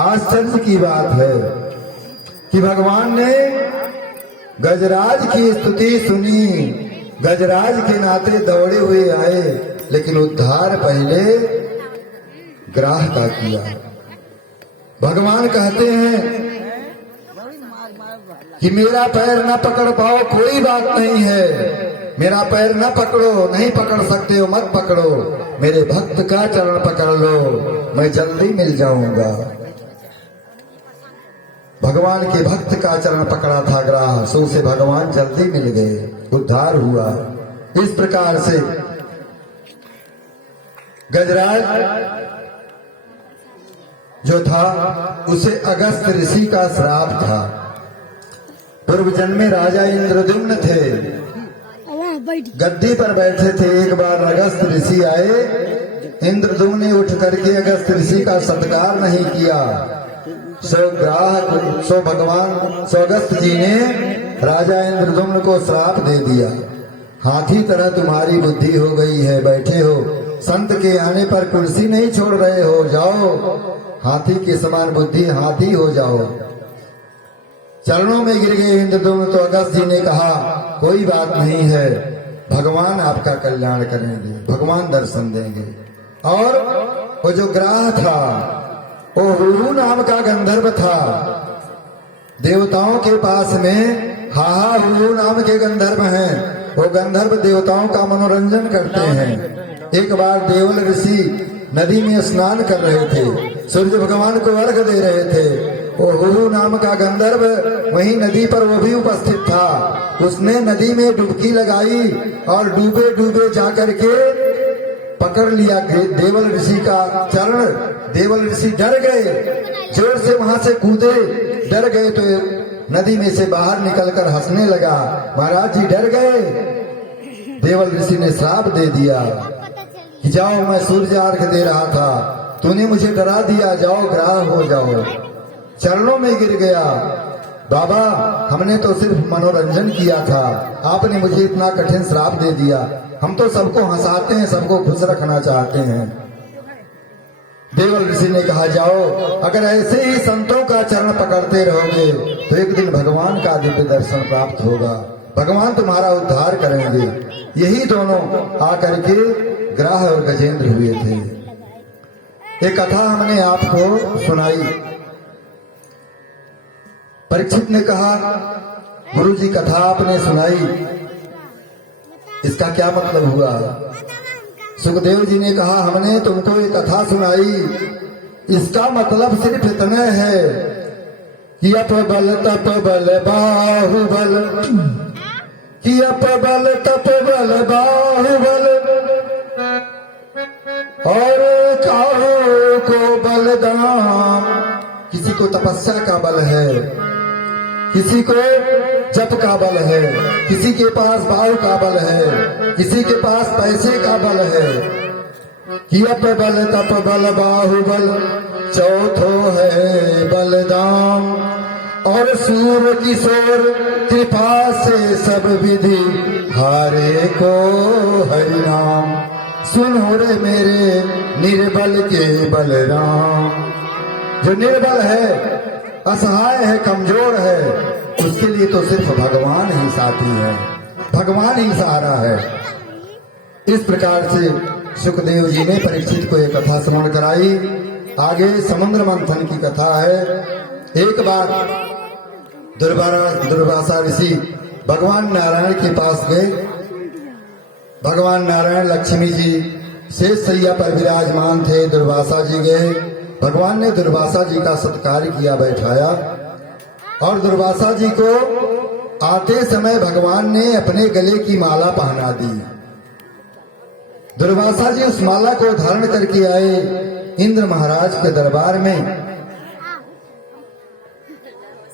आश्चर्य की बात है कि भगवान ने गजराज की स्तुति सुनी, गजराज के नाते दौड़े हुए आए, लेकिन उद्धार पहले ग्राह का किया। भगवान कहते हैं कि मेरा पैर न पकड़ पाओ कोई बात नहीं है, मेरा पैर न पकड़ो, नहीं पकड़ सकते हो मत पकड़ो, मेरे भक्त का चरण पकड़ लो, मैं जल्दी मिल जाऊंगा। भगवान के भक्त का चरण पकड़ा था ग्राह, सो उसे भगवान जल्दी मिल गए, उद्धार हुआ। इस प्रकार से गजराज जो था उसे अगस्त ऋषि का श्राप था। पूर्व जन्म में राजा इंद्रद्युम्न थे, गद्दी पर बैठे थे। एक बार अगस्त ऋषि आए, इंद्रद्युम्न ने उठ करके अगस्त ऋषि का सत्कार नहीं किया। सो अगस्त जी ने राजा इंद्रद्युम्न को श्राप दे दिया, हाथी तरह तुम्हारी बुद्धि हो गई है, बैठे हो, संत के आने पर कुर्सी नहीं छोड़ रहे हो, जाओ हाथी के समान बुद्धि, हाथी हो जाओ। चरणों में गिर गए इंद्रद्युम्न। तो अगस्त जी ने कहा कोई बात नहीं है, भगवान आपका कल्याण करेंगे, भगवान दर्शन देंगे। और वो जो ग्राह था वो हुरु नाम का गंधर्व था। देवताओं के पास में हाहा हुरु नाम के गंधर्व हैं, वो गंधर्व देवताओं का मनोरंजन करते हैं। एक बार देवल ऋषि नदी में स्नान कर रहे थे, सूर्य भगवान को अर्घ दे रहे थे। वो हुरु नाम का गंधर्व वहीं नदी पर वो भी उपस्थित था। उसने नदी में डुबकी लगाई और डूबे डूबे जाकर के पकड़ लिया देवल ऋषि का चरण। देवल ऋषि डर गए, जोर से वहां से कूदे, डर गए तो नदी में से बाहर निकलकर हंसने लगा। महाराज जी डर गए। देवल ऋषि ने श्राप दे दिया कि जाओ, मैं सूर्य अर्घ दे रहा था, तूने मुझे डरा दिया, जाओ ग्राह हो जाओ। चरणों में गिर गया, बाबा हमने तो सिर्फ मनोरंजन किया था, आपने मुझे इतना कठिन श्राप दे दिया। हम तो सबको हंसाते हैं, सबको खुश रखना चाहते हैं। देवल ऋषि ने कहा जाओ, अगर ऐसे ही संतों का चरण पकड़ते रहोगे तो एक दिन भगवान का दिव्य दर्शन प्राप्त होगा, भगवान तुम्हारा उद्धार करेंगे। यही दोनों आकर के ग्राह और गजेंद्र हुए थे। एक कथा हमने आपको सुनाई। परीक्षित ने कहा गुरुजी कथा आपने सुनाई, इसका क्या मतलब हुआ? सुखदेव जी ने कहा हमने तुमको ये कथा सुनाई, इसका मतलब सिर्फ इतना है कि अप बल तप बल बाहुबल, कि अप बल तप बल बाहुबल, और काहो को बलदान। किसी को तपस्या का बल है, किसी को जप का बल है, किसी के पास बाहु का बल है, किसी के पास पैसे का बल है। कि अप बल तप बल बाहुबल, चौथो है बलदान, और सूर किशोर कृपा से सब विधि, हारे को हरिनाम। सुनो रे मेरे निर्बल के बलराम। जो निर्बल है, असहाय है, कमजोर है, उसके लिए तो सिर्फ भगवान ही साथी है, भगवान ही सहारा है। इस प्रकार से सुखदेव जी ने परीक्षित को एक कथा श्रवण कराई। आगे समुद्र मंथन की कथा है। एक बार दुर्वासा ऋषि भगवान नारायण के पास गए। भगवान नारायण लक्ष्मी जी शेष सैया पर विराजमान थे। दुर्वासा जी गए। भगवान ने दुर्वासा जी का सत्कार किया, बैठाया, और दुर्वासा जी को आते समय भगवान ने अपने गले की माला पहना दी। दुर्वासा जी उस माला को धारण करके आए इंद्र महाराज के दरबार में।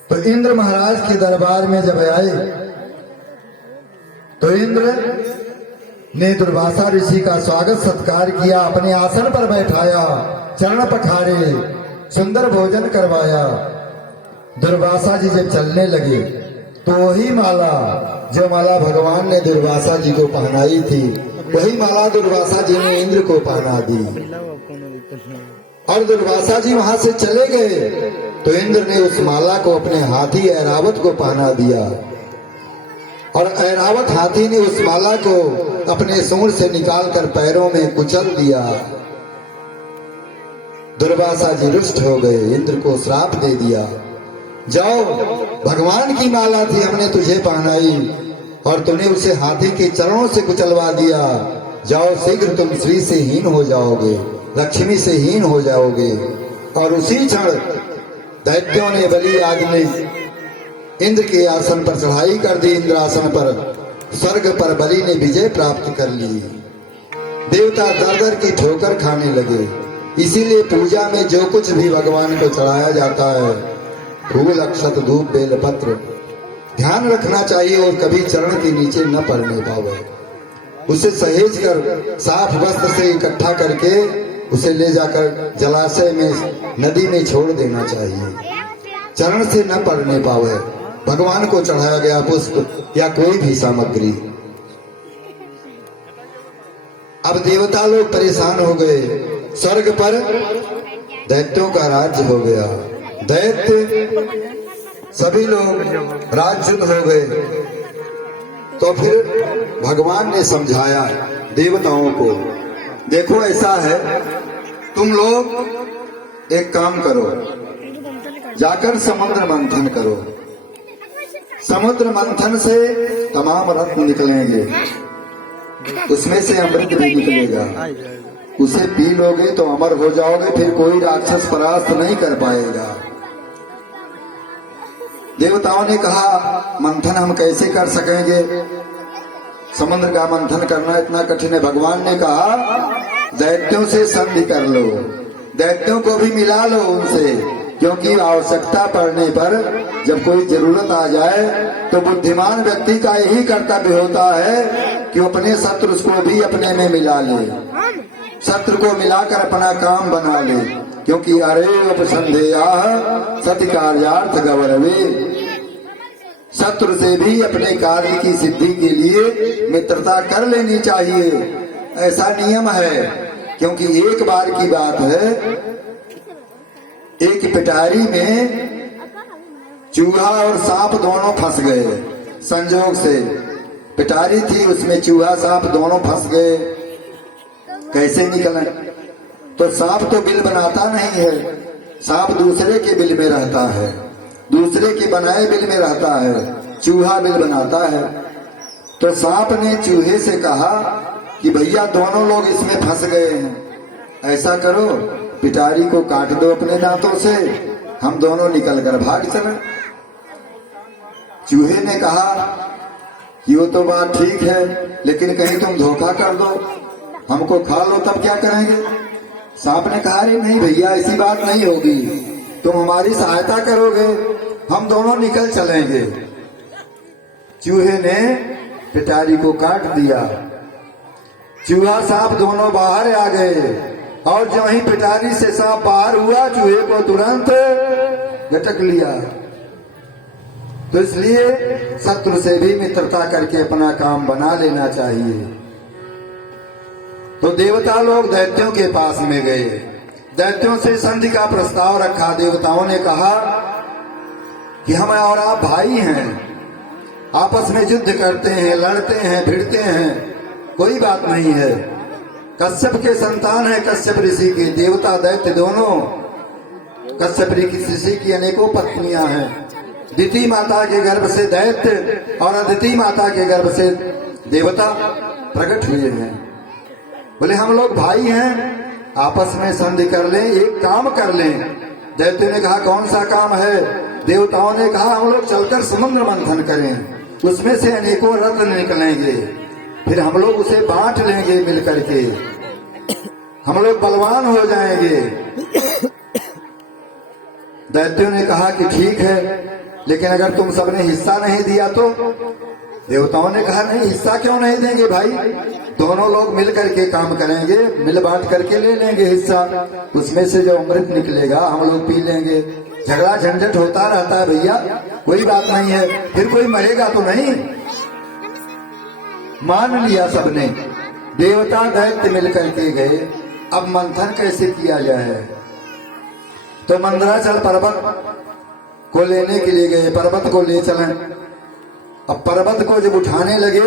तो इंद्र महाराज के दरबार में जब आए तो इंद्र ने दुर्वासा ऋषि का स्वागत सत्कार किया, अपने आसन पर बैठाया, चरण पखारे, सुंदर भोजन करवाया। दुर्वासा जी जब चलने लगे तो वही माला, जो माला भगवान ने दुर्वासा जी को पहनाई थी, वही माला दुर्वासा जी ने इंद्र को पहना दी। और दुर्वासा जी वहां से चले गए तो इंद्र ने उस माला को अपने हाथी ऐरावत को पहना दिया, और ऐरावत हाथी ने उस माला को अपने सूंड से निकालकर पैरों में कुचल दिया। दुर्वासा जी रुष्ट हो गए, इंद्र को श्राप दे दिया, जाओ, भगवान की माला थी, हमने तुझे पहनाई और तूने उसे हाथी के चरणों से कुचलवा दिया। जाओ, शीघ्र तुम श्री से हीन हो जाओगे, लक्ष्मी से हीन हो जाओगे। और उसी क्षण दैत्यों ने, बलि आदि ने इंद्र के आसन पर चढ़ाई कर दी। इंद्र आसन पर, स्वर्ग पर बलि ने विजय प्राप्त कर ली। देवता दर दर की ठोकर खाने लगे। इसीलिए पूजा में जो कुछ भी भगवान को चढ़ाया जाता है, फूल, अक्षत, धूप, बेल पत्र, ध्यान रखना चाहिए और कभी चरण के नीचे न पड़ने पावे। उसे सहेज कर साफ वस्त्र से इकट्ठा करके उसे ले जाकर जलाशय में, नदी में छोड़ देना चाहिए। चरण से न पड़ने पावे भगवान को चढ़ाया गया पुष्प या कोई भी सामग्री। अब देवता लोग परेशान हो गए। स्वर्ग पर दैत्यों का राज्य हो गया। दैत्य सभी लोग राज्यच्युत हो गए। तो फिर भगवान ने समझाया देवताओं को, देखो ऐसा है, तुम लोग एक काम करो, जाकर समुद्र मंथन करो। समुद्र मंथन से तमाम रत्न निकलेंगे, उसमें से अमृत भी निकलेगा। उसे पी लोगे तो अमर हो जाओगे, फिर कोई राक्षस परास्त नहीं कर पाएगा। देवताओं ने कहा, मंथन हम कैसे कर सकेंगे? समुद्र का मंथन करना इतना कठिन है। भगवान ने कहा, दैत्यों से संधि कर लो, दैत्यों को भी मिला लो उनसे, क्योंकि आवश्यकता पड़ने पर जब कोई जरूरत आ जाए तो बुद्धिमान व्यक्ति का यही कर्तव्य होता है कि अपने शत्रु को भी अपने में मिला ले, शत्रु को मिलाकर अपना काम बना ले। क्योंकि अरे उपसंधेया सत्कार्यार्थ गौरवे, शत्रु से भी अपने कार्य की सिद्धि के लिए मित्रता कर लेनी चाहिए, ऐसा नियम है। क्योंकि एक बार की बात है, एक पिटारी में चूहा और सांप दोनों फंस गए। संजोग से पिटारी थी, उसमें चूहा सांप दोनों फंस गए। कैसे निकले? तो सांप तो बिल बनाता नहीं है, सांप दूसरे के बिल में रहता है, दूसरे के बनाए बिल में रहता है, चूहा बिल बनाता है। तो सांप ने चूहे से कहा कि भैया दोनों लोग इसमें फंस गए हैं, ऐसा करो पिटारी को काट दो अपने दांतों से, हम दोनों निकलकर भाग चले। चूहे ने कहा कि वो तो बात ठीक है, लेकिन कहीं तुम धोखा कर दो, हमको खा लो, तब क्या करेंगे? सांप ने कहा, अरे नहीं भैया, ऐसी बात नहीं होगी, तुम हमारी सहायता करोगे, हम दोनों निकल चलेंगे। चूहे ने पिटारी को काट दिया, चूहा सांप दोनों बाहर आ गए, और जो ही पिटारी से सांप बाहर हुआ, चूहे को तुरंत झटक लिया। तो इसलिए शत्रु से भी मित्रता करके अपना काम बना लेना चाहिए। तो देवता लोग दैत्यों के पास में गए। दैत्यों से संधि का प्रस्ताव रखा। देवताओं ने कहा कि हम और आप भाई हैं, आपस में युद्ध करते हैं, लड़ते हैं, भिड़ते हैं, कोई बात नहीं है। कश्यप के संतान है, कश्यप ऋषि के, देवता दैत्य दोनों। कश्यप ऋषि की अनेकों पत्नियां हैं। दिति माता के गर्भ से दैत्य और अदिति माता के गर्भ से देवता प्रकट हुए हैं। बोले हम लोग भाई हैं, आपस में संधि कर लें, एक काम कर लें। दैत्य ने कहा कौन सा काम है? देवताओं ने कहा हम लोग चलकर समुद्र मंथन करें, उसमें से अनेकों रत्न निकलेंगे, फिर हम लोग उसे बांट लेंगे मिलकर के, हम लोग बलवान हो जाएंगे। दैत्यों ने कहा कि ठीक है, लेकिन अगर तुम सबने हिस्सा नहीं दिया तो? देवताओं ने कहा नहीं, हिस्सा क्यों नहीं देंगे भाई, दोनों लोग मिल करके काम करेंगे, मिल बांट करके ले लेंगे हिस्सा, उसमें से जो अमृत निकलेगा हम लोग पी लेंगे। झगड़ा झंझट होता रहता है भैया, कोई बात नहीं है, फिर कोई मरेगा तो नहीं। मान लिया सबने। देवता दैत्य मिल करके गए। अब मंथन कैसे किया जाए? तो मंदराचल पर्वत को लेने के लिए गए, पर्वत को ले चले। अब पर्वत को जब उठाने लगे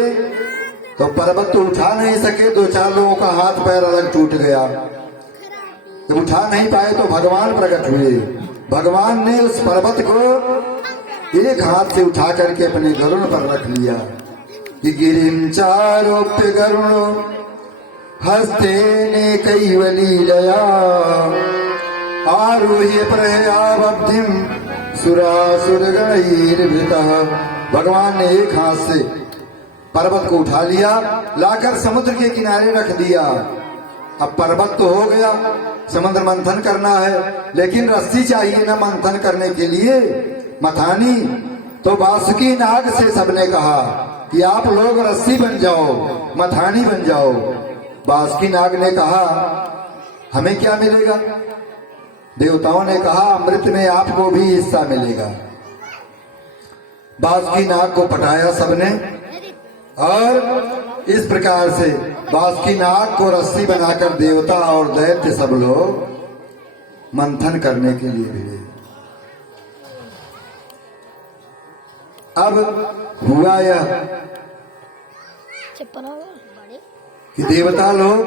तो पर्वत तो उठा नहीं सके, दो चार लोगों का हाथ पैर अलग टूट गया। जब उठा नहीं पाए तो भगवान प्रकट हुए। भगवान ने उस पर्वत को एक हाथ से उठा करके अपने गरुड़ पर रख लिया कि गिरिं चारोप्य गरुणो हस्ते ने कैवली दया आरोह्य प्रयावब्धिम सुरासुरगणैर्भृतः। भगवान ने एक हाथ से पर्वत को उठा लिया, लाकर समुद्र के किनारे रख दिया। अब पर्वत तो हो गया, समुद्र मंथन करना है, लेकिन रस्सी चाहिए ना मंथन करने के लिए, मथानी। तो बासुकी नाग से सबने कहा कि आप लोग रस्सी बन जाओ, मथानी बन जाओ। बासुकी नाग ने कहा हमें क्या मिलेगा? देवताओं ने कहा अमृत में आपको भी हिस्सा मिलेगा। बासुकी नाग को पटाया सबने और इस प्रकार से बासुकी नाग को रस्सी बनाकर देवता और दैत्य सब लोग मंथन करने के लिए भिड़े। अब हुआ यह कि देवता लोग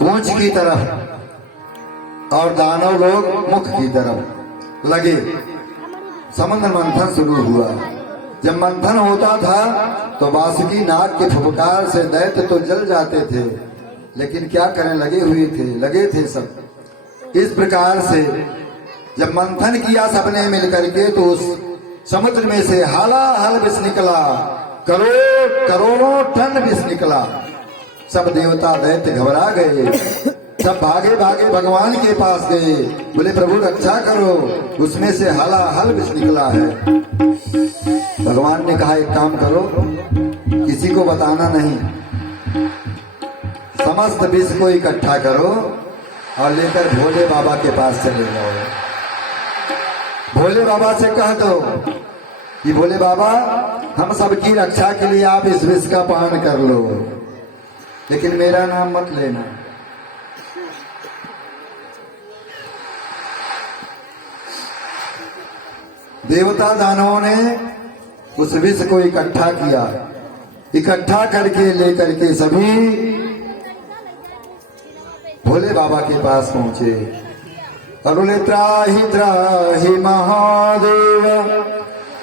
पूंछ की तरफ और दानव लोग मुख की तरफ लगे। समुद्र मंथन शुरू हुआ। जब मंथन होता था तो बासुकी नाग के फुफकार से दैत्य तो जल जाते थे, लेकिन क्या करें, लगे थे सब। इस प्रकार से जब मंथन किया सबने मिलकर के तो उस समुद्र में से हालाहल विष निकला, करोड़ों टन विष निकला। सब देवता दैत्य घबरा गए, सब भागे भागे भगवान के पास गए, बोले प्रभु रक्षा करो, उसमें से हालाहल विष निकला है। भगवान ने कहा एक काम करो, किसी को बताना नहीं, समस्त विष को इकट्ठा करो और लेकर भोले बाबा के पास चले जाओ। भोले बाबा से कह दो कि भोले बाबा हम सबकी रक्षा के लिए आप इस विष का पान कर लो, लेकिन मेरा नाम मत लेना। देवता दानवों ने उस विष को इकट्ठा किया, इकट्ठा करके लेकर के सभी भोले बाबा के पास पहुंचे और बोले त्राहि त्राहि महादेव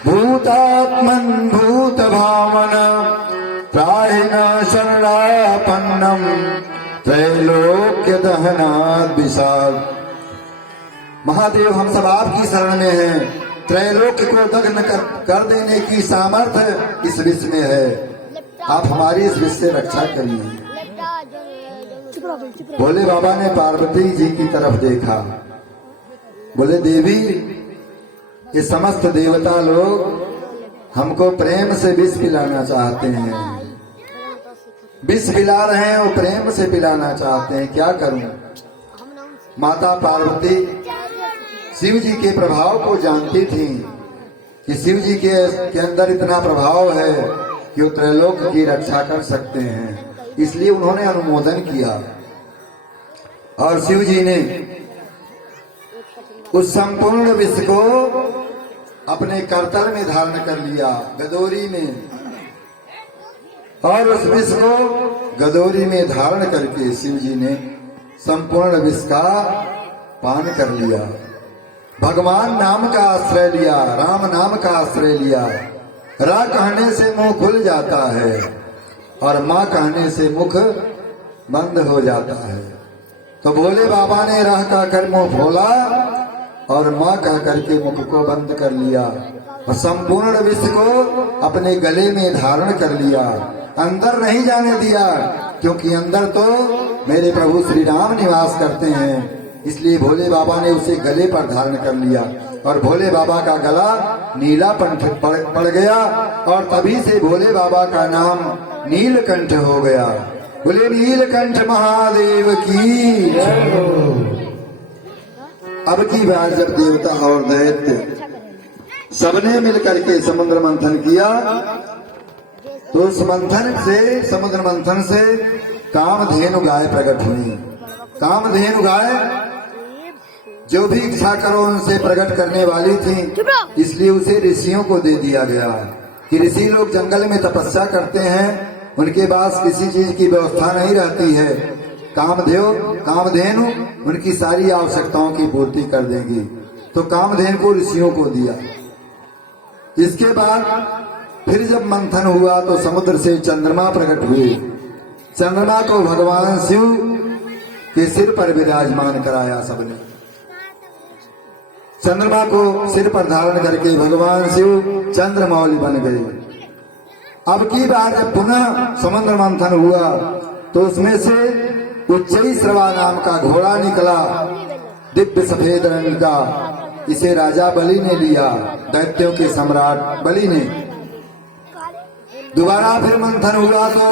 भूतात्मन भूत भावन त्राहि न शरणापन्नम त्रैलोक्य दहनाद विषाद। महादेव हम सब आपकी शरण में हैं, त्रैलोक्य को दग्न कर देने की सामर्थ्य इस विष में है, आप हमारी इस विष से रक्षा करिए। भोले बाबा ने पार्वती जी की तरफ देखा, बोले देवी ये समस्त देवता लोग हमको प्रेम से विष पिलाना चाहते हैं, विष पिला रहे हैं, वो प्रेम से पिलाना चाहते हैं, क्या करूं? माता पार्वती शिव जी के प्रभाव को जानती थी कि शिव जी के अंदर इतना प्रभाव है कि वो त्रैलोक की रक्षा कर सकते हैं, इसलिए उन्होंने अनुमोदन किया। और शिव जी ने उस संपूर्ण विश्व को अपने करतल में धारण कर लिया, गदोरी में, और उस विश्व को गदोरी में धारण करके शिव जी ने संपूर्ण विश्व का पान कर लिया। भगवान नाम का आश्रय लिया, राम नाम का आश्रय लिया। रा कहने से मुंह खुल जाता है और माँ कहने से मुख बंद हो जाता है। तो भोले बाबा ने रह कहकर मुंह खोला और माँ कह करके मुख को बंद कर लिया और संपूर्ण विश्व को अपने गले में धारण कर लिया। अंदर नहीं जाने दिया, क्योंकि अंदर तो मेरे प्रभु श्री राम निवास करते हैं, इसलिए भोले बाबा ने उसे गले पर धारण कर लिया। और भोले बाबा का गला नीलाकंठ पड़ गया और तभी से भोले बाबा का नाम नीलकंठ हो गया। बोले नीलकंठ महादेव की जय हो। अब की बार जब देवता और दैत्य सबने मिलकर के समुद्र मंथन किया, तो उस समुद्र मंथन से कामधेनु गाय प्रकट हुई। कामधेनु गाय जो भी इच्छा करो उनसे प्रकट करने वाली थी, इसलिए उसे ऋषियों को दे दिया गया कि ऋषि लोग जंगल में तपस्या करते हैं, उनके पास किसी चीज की व्यवस्था नहीं रहती है। कामधेनु उनकी सारी आवश्यकताओं की पूर्ति कर देंगी, तो कामधेनु को ऋषियों को दिया। इसके बाद फिर जब मंथन हुआ तो समुद्र से चंद्रमा प्रकट हुए। चंद्रमा को भगवान शिव के सिर पर विराजमान कराया सबने। चंद्रमा को सिर पर धारण करके भगवान शिव चंद्रमौली बन गए। अब की बार जब पुनः समुद्र मंथन हुआ तो उसमें से उच्चई श्रवा नाम का घोड़ा निकला, दिव्य सफेद रंग का। इसे राजा बलि ने लिया, दैत्यों के सम्राट बलि ने। दोबारा फिर मंथन हुआ तो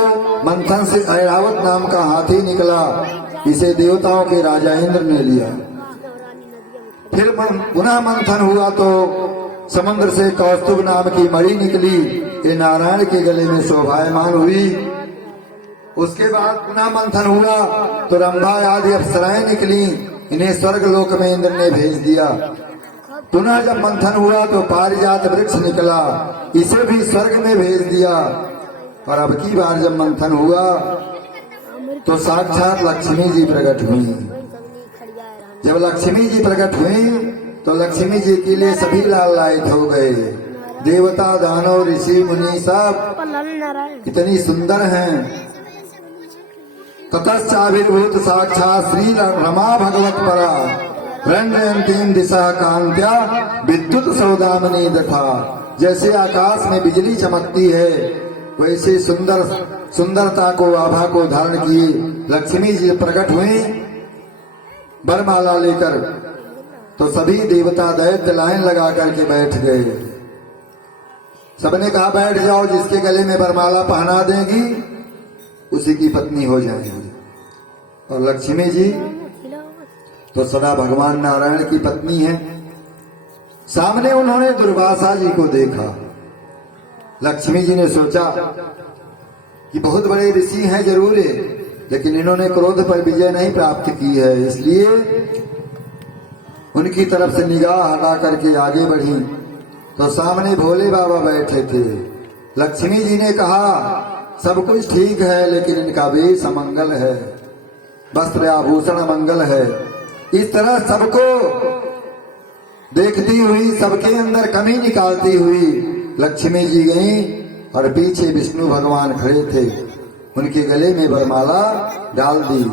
मंथन से ऐरावत नाम का हाथी निकला, इसे देवताओं के राजा इंद्र ने लिया। फिर पुनः मंथन हुआ तो समुद्र से कौस्तुभ नाम की मणि निकली, ये नारायण के गले में शोभायमान हुई। उसके बाद पुनः मंथन हुआ तो रंभा आदि अप्सराएं निकली, इन्हें स्वर्ग लोक में इंद्र ने भेज दिया। पुनः जब मंथन हुआ तो पारिजात वृक्ष निकला, इसे भी स्वर्ग में भेज दिया। और अब की बार जब मंथन हुआ तो साक्षात लक्ष्मी जी प्रकट हुई। जब लक्ष्मी जी प्रकट हुई तो लक्ष्मी जी के लिए सभी लालायित हो गए। देवता दानव ऋषि मुनि सब इतनी सुंदर हैं। ततश्चाभिर्भूत साक्षात श्री रमा भगवत परा रंजयंतीम दिशा कांत्या विद्युत सौदामनी दथा। जैसे आकाश में बिजली चमकती है, वैसे सुंदरता को आभा को धारण किए लक्ष्मी जी प्रकट हुई वरमाला लेकर। तो सभी देवता दैत्य लाइन लगा करके बैठ गए। सबने कहा बैठ जाओ, जिसके गले में वरमाला पहना देगी उसी की पत्नी हो जाएगी। और लक्ष्मी जी तो सदा भगवान नारायण की पत्नी है। सामने उन्होंने दुर्वासा जी को देखा। लक्ष्मी जी ने सोचा कि बहुत बड़े ऋषि हैं जरूर है, लेकिन इन्होंने क्रोध पर विजय नहीं प्राप्त की है, इसलिए उनकी तरफ से निगाह हटा करके आगे बढ़ी तो सामने भोले बाबा बैठे थे। लक्ष्मी जी ने कहा सब कुछ ठीक है, लेकिन इनका वेश अमंगल है, वस्त्र आभूषण अमंगल है। इस तरह सबको देखती हुई, सबके अंदर कमी निकालती हुई लक्ष्मी जी गईं और पीछे विष्णु भगवान खड़े थे। उनके गले में वरमाला डाल दी,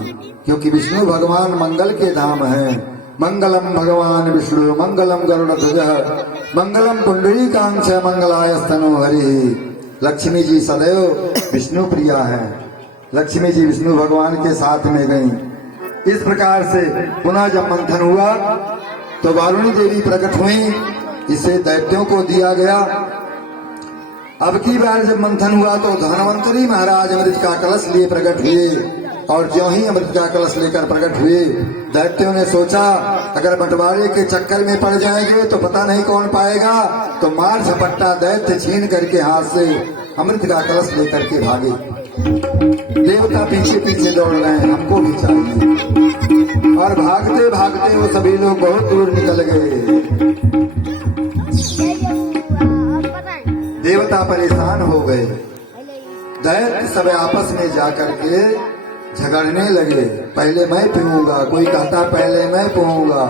क्योंकि विष्णु भगवान मंगल के धाम हैं। मंगलम भगवान विष्णु मंगलम गरुड़ध्वज मंगलम पुंडरीकाक्ष मंगलाय स्तनु हरि। लक्ष्मी जी सदैव विष्णु प्रिया हैं। लक्ष्मी जी विष्णु भगवान के साथ में गईं। इस प्रकार से पुनः जब मंथन हुआ तो वारुणी देवी प्रकट हुई, इसे दैत्यों को दिया गया। अब की बार जब मंथन हुआ तो धनवंतरी महाराज अमृत का कलश लिए प्रकट हुए, और ज्यों ही अमृत का कलश लेकर प्रकट हुए, दैत्यों ने सोचा अगर बंटवारे के चक्कर में पड़ जाएंगे तो पता नहीं कौन पाएगा, तो मार झपट्टा दैत्य छीन करके हाथ से अमृत का कलश लेकर के भागे। देवता पीछे पीछे दौड़ रहे हैं, हमको भी चाहिए। और भागते भागते वो सभी लोग बहुत दूर निकल गए। देवता परेशान हो गए। दैत्य सब आपस में जाकर के झगड़ने लगे। पहले मैं पीऊंगा, कोई कहता पहले मैं पीऊंगा,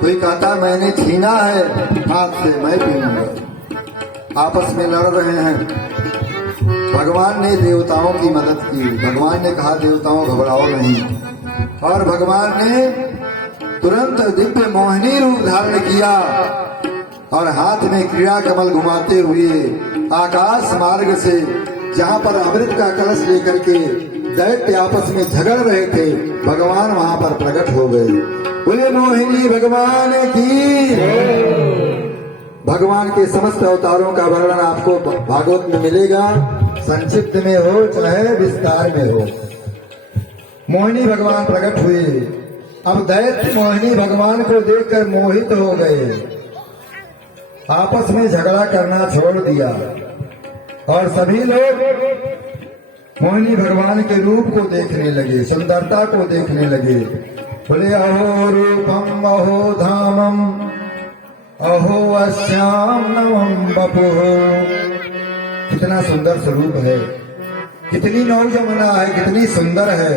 कोई कहता मैंने छीना है हाथ से, मैं पीऊंगा। आपस में लड़ रहे हैं। भगवान ने देवताओं की मदद की। भगवान ने कहा देवताओं घबराओ नहीं। और भगवान ने तुरंत दिव्य मोहिनी रूप धारण किया और हाथ में क्रीड़ा कमल घुमाते हुए आकाश मार्ग से जहाँ पर अमृत का कलश लेकर के दैत्य आपस में झगड़ रहे थे, भगवान वहां पर प्रकट हो गए। बोले मोहिनी भगवान की। भगवान के समस्त अवतारों का वर्णन आपको भागवत में मिलेगा, संक्षिप्त में हो चाहे विस्तार में हो। मोहिनी भगवान प्रकट हुए। अब दैत्य मोहिनी भगवान को देखकर मोहित हो गए। आपस में झगड़ा करना छोड़ दिया और सभी लोग मोहिनी भगवान के रूप को देखने लगे, सुंदरता को देखने लगे। बोले अहो रूपम अहो धामम अहो अश्याम नवम बपुः। कितना सुंदर स्वरूप है, कितनी नौजवाना है, कितनी सुंदर है,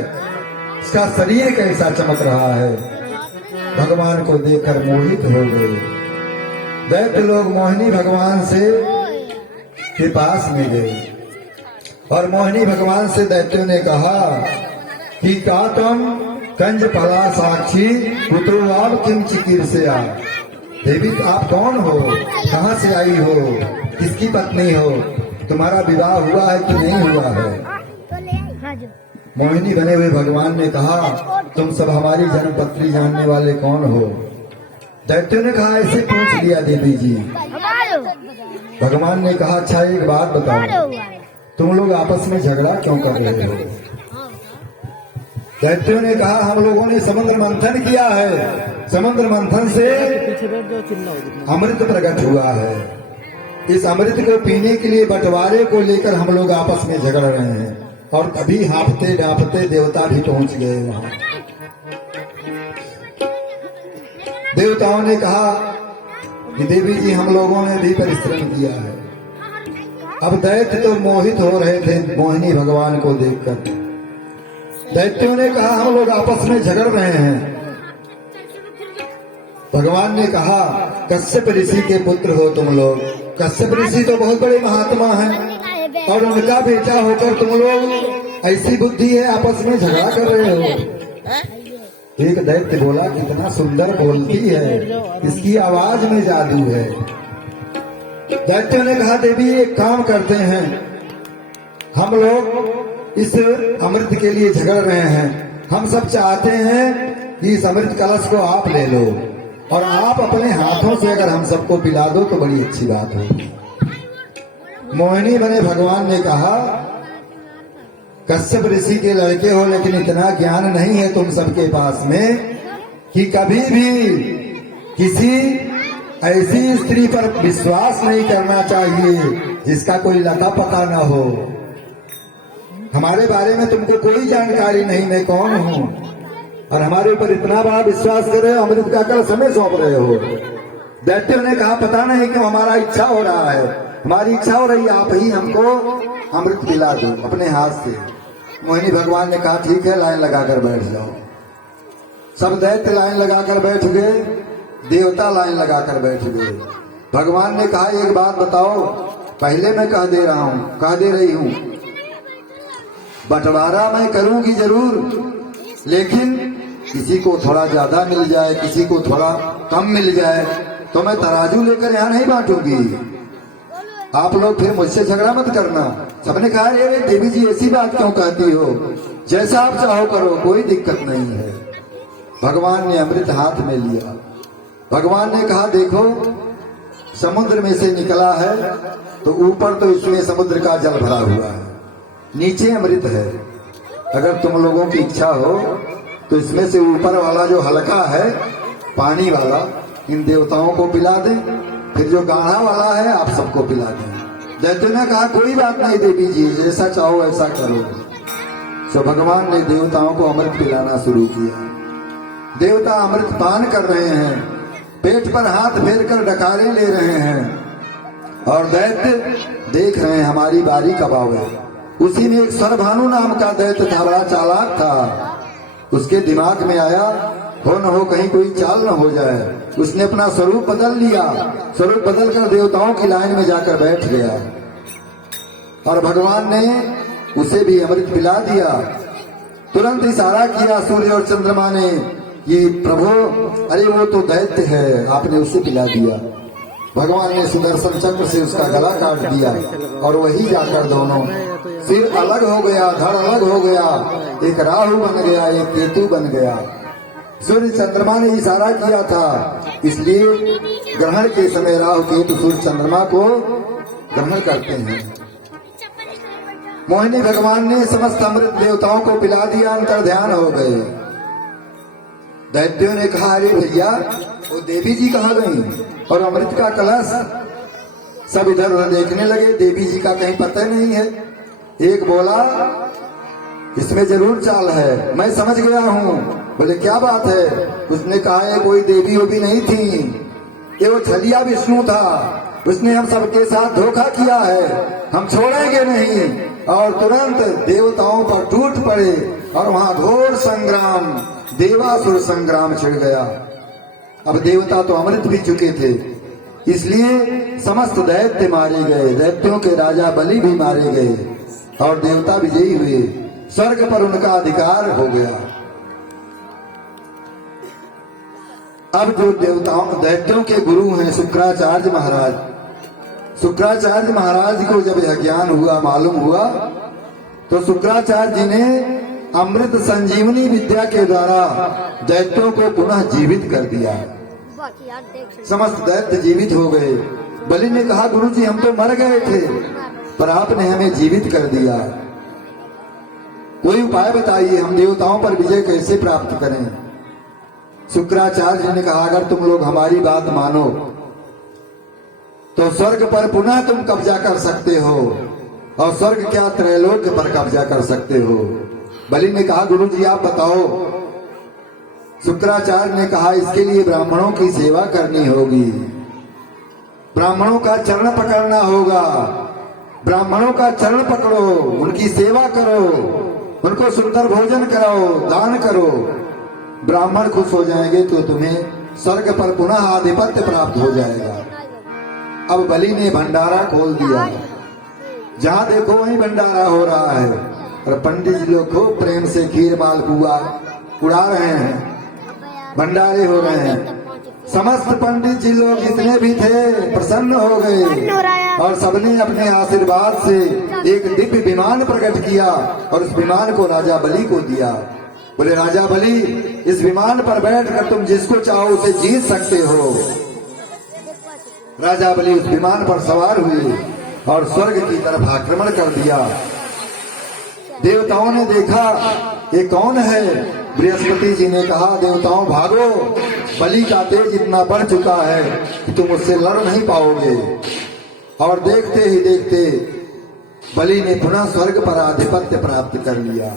इसका शरीर कैसा चमक रहा है। भगवान को देखकर मोहित हो गए। दैत्य लोग मोहिनी भगवान से के पास में गए और मोहिनी भगवान से दैत्यों ने कहा कि का तुम कंज फला साक्षी कुतो आप किम चिकीर्षया। देवी आप कौन हो, कहाँ से आई हो, किसकी पत्नी हो, तुम्हारा विवाह हुआ है कि नहीं हुआ है। मोहिनी बने हुए भगवान ने कहा तुम सब हमारी जन्मपत्री जानने वाले कौन हो। दैत्यों ने कहा ऐसे पूछ लिया देवी जी। भगवान ने कहा अच्छा एक बात बताओ, तुम लोग आपस में झगड़ा क्यों कर रहे हो। दैत्यों ने कहा हम लोगों ने समुद्र मंथन किया है, समुद्र मंथन से अमृत प्रकट हुआ है। इस अमृत को पीने के लिए बंटवारे को लेकर हम लोग आपस में झगड़ रहे हैं। और तभी हाँफते डांपते देवता भी पहुंच गए वहां। देवताओं ने कहा कि देवी जी हम लोगों ने भी परिश्रम किया है। अब दैत्य तो मोहित हो रहे थे मोहिनी भगवान को देखकर। दैत्यों ने कहा हम लोग आपस में झगड़ रहे हैं। भगवान ने कहा कश्यप ऋषि के पुत्र हो तुम लोग। कश्यप ऋषि तो बहुत बड़े महात्मा हैं और उनका बेटा होकर तुम लोग ऐसी बुद्धि है आपस में झगड़ा कर रहे हो। एक दैत्य बोला कितना सुंदर बोलती है, इसकी आवाज में जादू है। दैत्यों ने कहा देवी एक काम करते हैं, हम लोग इस अमृत के लिए झगड़ रहे हैं। हम सब चाहते हैं कि इस अमृत कलश को आप ले लो और आप अपने हाथों से अगर हम सबको पिला दो तो बड़ी अच्छी बात होगी। मोहिनी बने भगवान ने कहा कश्यप ऋषि के लड़के हो लेकिन इतना ज्ञान नहीं है तुम सबके पास में कि कभी भी किसी ऐसी स्त्री पर विश्वास नहीं करना चाहिए जिसका कोई लता पता न हो। हमारे बारे में तुमको कोई जानकारी नहीं, मैं कौन हूँ और हमारे ऊपर इतना बड़ा विश्वास कर रहे हो, अमृत का कलश हमें सौंप रहे हो। दैत्यों ने कहा पता नहीं क्यों हमारा इच्छा हो रहा है, हमारी इच्छा हो रही है आप ही हमको अमृत पिला दो अपने हाथ से। मोहिनी भगवान ने कहा ठीक है लाइन लगाकर बैठ जाओ। सब दैत्य लाइन लगाकर बैठ गए, देवता लाइन लगाकर बैठ गए। भगवान ने कहा एक बात बताओ, पहले मैं कह दे रहा हूँ, कह दे रही हूँ, बंटवारा मैं करूंगी जरूर, लेकिन किसी को थोड़ा ज्यादा मिल जाए, किसी को थोड़ा कम मिल जाए तो मैं तराजू लेकर यहाँ नहीं बांटूंगी। आप लोग फिर मुझसे झगड़ा मत करना। सबने कहा अरे देवी जी ऐसी बात क्यों कहती हो, जैसा आप चाहो करो, कोई दिक्कत नहीं है। भगवान ने अमृत हाथ में लिया। भगवान ने कहा देखो समुद्र में से निकला है तो ऊपर तो इसमें समुद्र का जल भरा हुआ है, नीचे अमृत है। अगर तुम लोगों की इच्छा हो तो इसमें से ऊपर वाला जो हल्का है पानी वाला इन देवताओं को पिला दें, फिर जो गाढ़ा वाला है आप सबको पिला दें। दैत्यों ने कहा कोई बात नहीं देवी जी, जैसा चाहो ऐसा करो। तो भगवान ने देवताओं को अमृत पिलाना शुरू किया। देवता अमृत पान कर रहे हैं, पेट पर हाथ फेर कर डकारे ले रहे हैं और दैत्य देख रहे हैं हमारी बारी कब आवे। उसी में एक सरभानु नाम का दैत्य था, बड़ा चालाक था। उसके दिमाग में आया हो न हो कहीं कोई चाल न हो जाए। उसने अपना स्वरूप बदल लिया। स्वरूप बदल कर देवताओं की लाइन में जाकर बैठ गया और भगवान ने उसे भी अमृत पिला दिया। तुरंत इशारा किया सूर्य और चंद्रमा ने, ये प्रभु, अरे वो तो दैत्य है, आपने उसे पिला दिया। भगवान ने सुदर्शन चक्र से उसका गला काट दिया और वही जाकर दोनों सिर अलग हो गया, धड़ अलग हो गया, एक राहु बन गया, एक केतु बन गया। सूर्य चंद्रमा ने इशारा किया था, इसलिए ग्रहण के समय राहु केतु सूर्य चंद्रमा को ग्रहण करते हैं। मोहिनी भगवान ने समस्त अमृत देवताओं को पिला दिया, अंतर ध्यान हो गए। दैत्यों ने कहा अरे भैया वो देवी जी कहाँ गई? और अमृत का कलश, सब इधर उधर देखने लगे, देवी जी का कहीं पता नहीं है। एक बोला इसमें जरूर चाल है, मैं समझ गया हूँ। बोले क्या बात है? उसने कहा है कोई देवी वो भी नहीं थी, ये वो छलिया विष्णु था, उसने हम सबके साथ धोखा किया है, हम छोड़ेंगे नहीं। और तुरंत देवताओं पर टूट पड़े और वहां घोर संग्राम, देवासुर संग्राम छिड़ गया। अब देवता तो अमृत भी चुके थे, इसलिए समस्त दैत्य मारे गए। दैत्यों के राजा बलि भी मारे गए और देवता विजयी हुए। स्वर्ग पर उनका अधिकार हो गया। अब जो देवताओं दैत्यों के गुरु हैं शुक्राचार्य महाराज, शुक्राचार्य महाराज को जब यह ज्ञान हुआ, मालूम हुआ, तो शुक्राचार्य जी ने अमृत संजीवनी विद्या के द्वारा दैत्यों को पुनः जीवित कर दिया। समस्त दैत्य जीवित हो गए। बलि ने कहा गुरु जी हम तो मर गए थे, पर आपने हमें जीवित कर दिया, कोई उपाय बताइए, हम देवताओं पर विजय कैसे प्राप्त करें? शुक्राचार्य ने कहा अगर तुम लोग हमारी बात मानो तो स्वर्ग पर पुनः तुम कब्जा कर सकते हो, और स्वर्ग क्या त्रैलोक्य पर कब्जा कर सकते हो। बलि ने कहा गुरु जी आप बताओ। शुक्राचार्य ने कहा इसके लिए ब्राह्मणों की सेवा करनी होगी, ब्राह्मणों का चरण पकड़ना होगा, ब्राह्मणों का चरण पकड़ो, उनकी सेवा करो, उनको सुंदर भोजन कराओ, दान करो, ब्राह्मण खुश हो जाएंगे तो तुम्हें स्वर्ग पर पुनः आधिपत्य प्राप्त हो जाएगा। अब बलि ने भंडारा खोल दिया, जहां देखो वहीं भंडारा हो रहा है और पंडित जी लोग खूब प्रेम से खीर मालपुआ उड़ा रहे हैं, भंडारे हो रहे हैं। समस्त पंडित जी लोग जितने भी थे प्रसन्न हो गए और सबने अपने आशीर्वाद से एक दिव्य विमान प्रकट किया और उस विमान को राजा बलि को दिया। बोले राजा बलि इस विमान पर बैठकर तुम जिसको चाहो उसे जीत सकते हो। राजा बलि उस विमान पर सवार हुए और स्वर्ग की तरफ आक्रमण कर दिया। देवताओं ने देखा ये कौन है? बृहस्पति जी ने कहा देवताओं भागो, बलि का तेज इतना बढ़ चुका है कि तुम उससे लड़ नहीं पाओगे। और देखते ही देखते बलि ने पुनः स्वर्ग पर आधिपत्य प्राप्त कर लिया।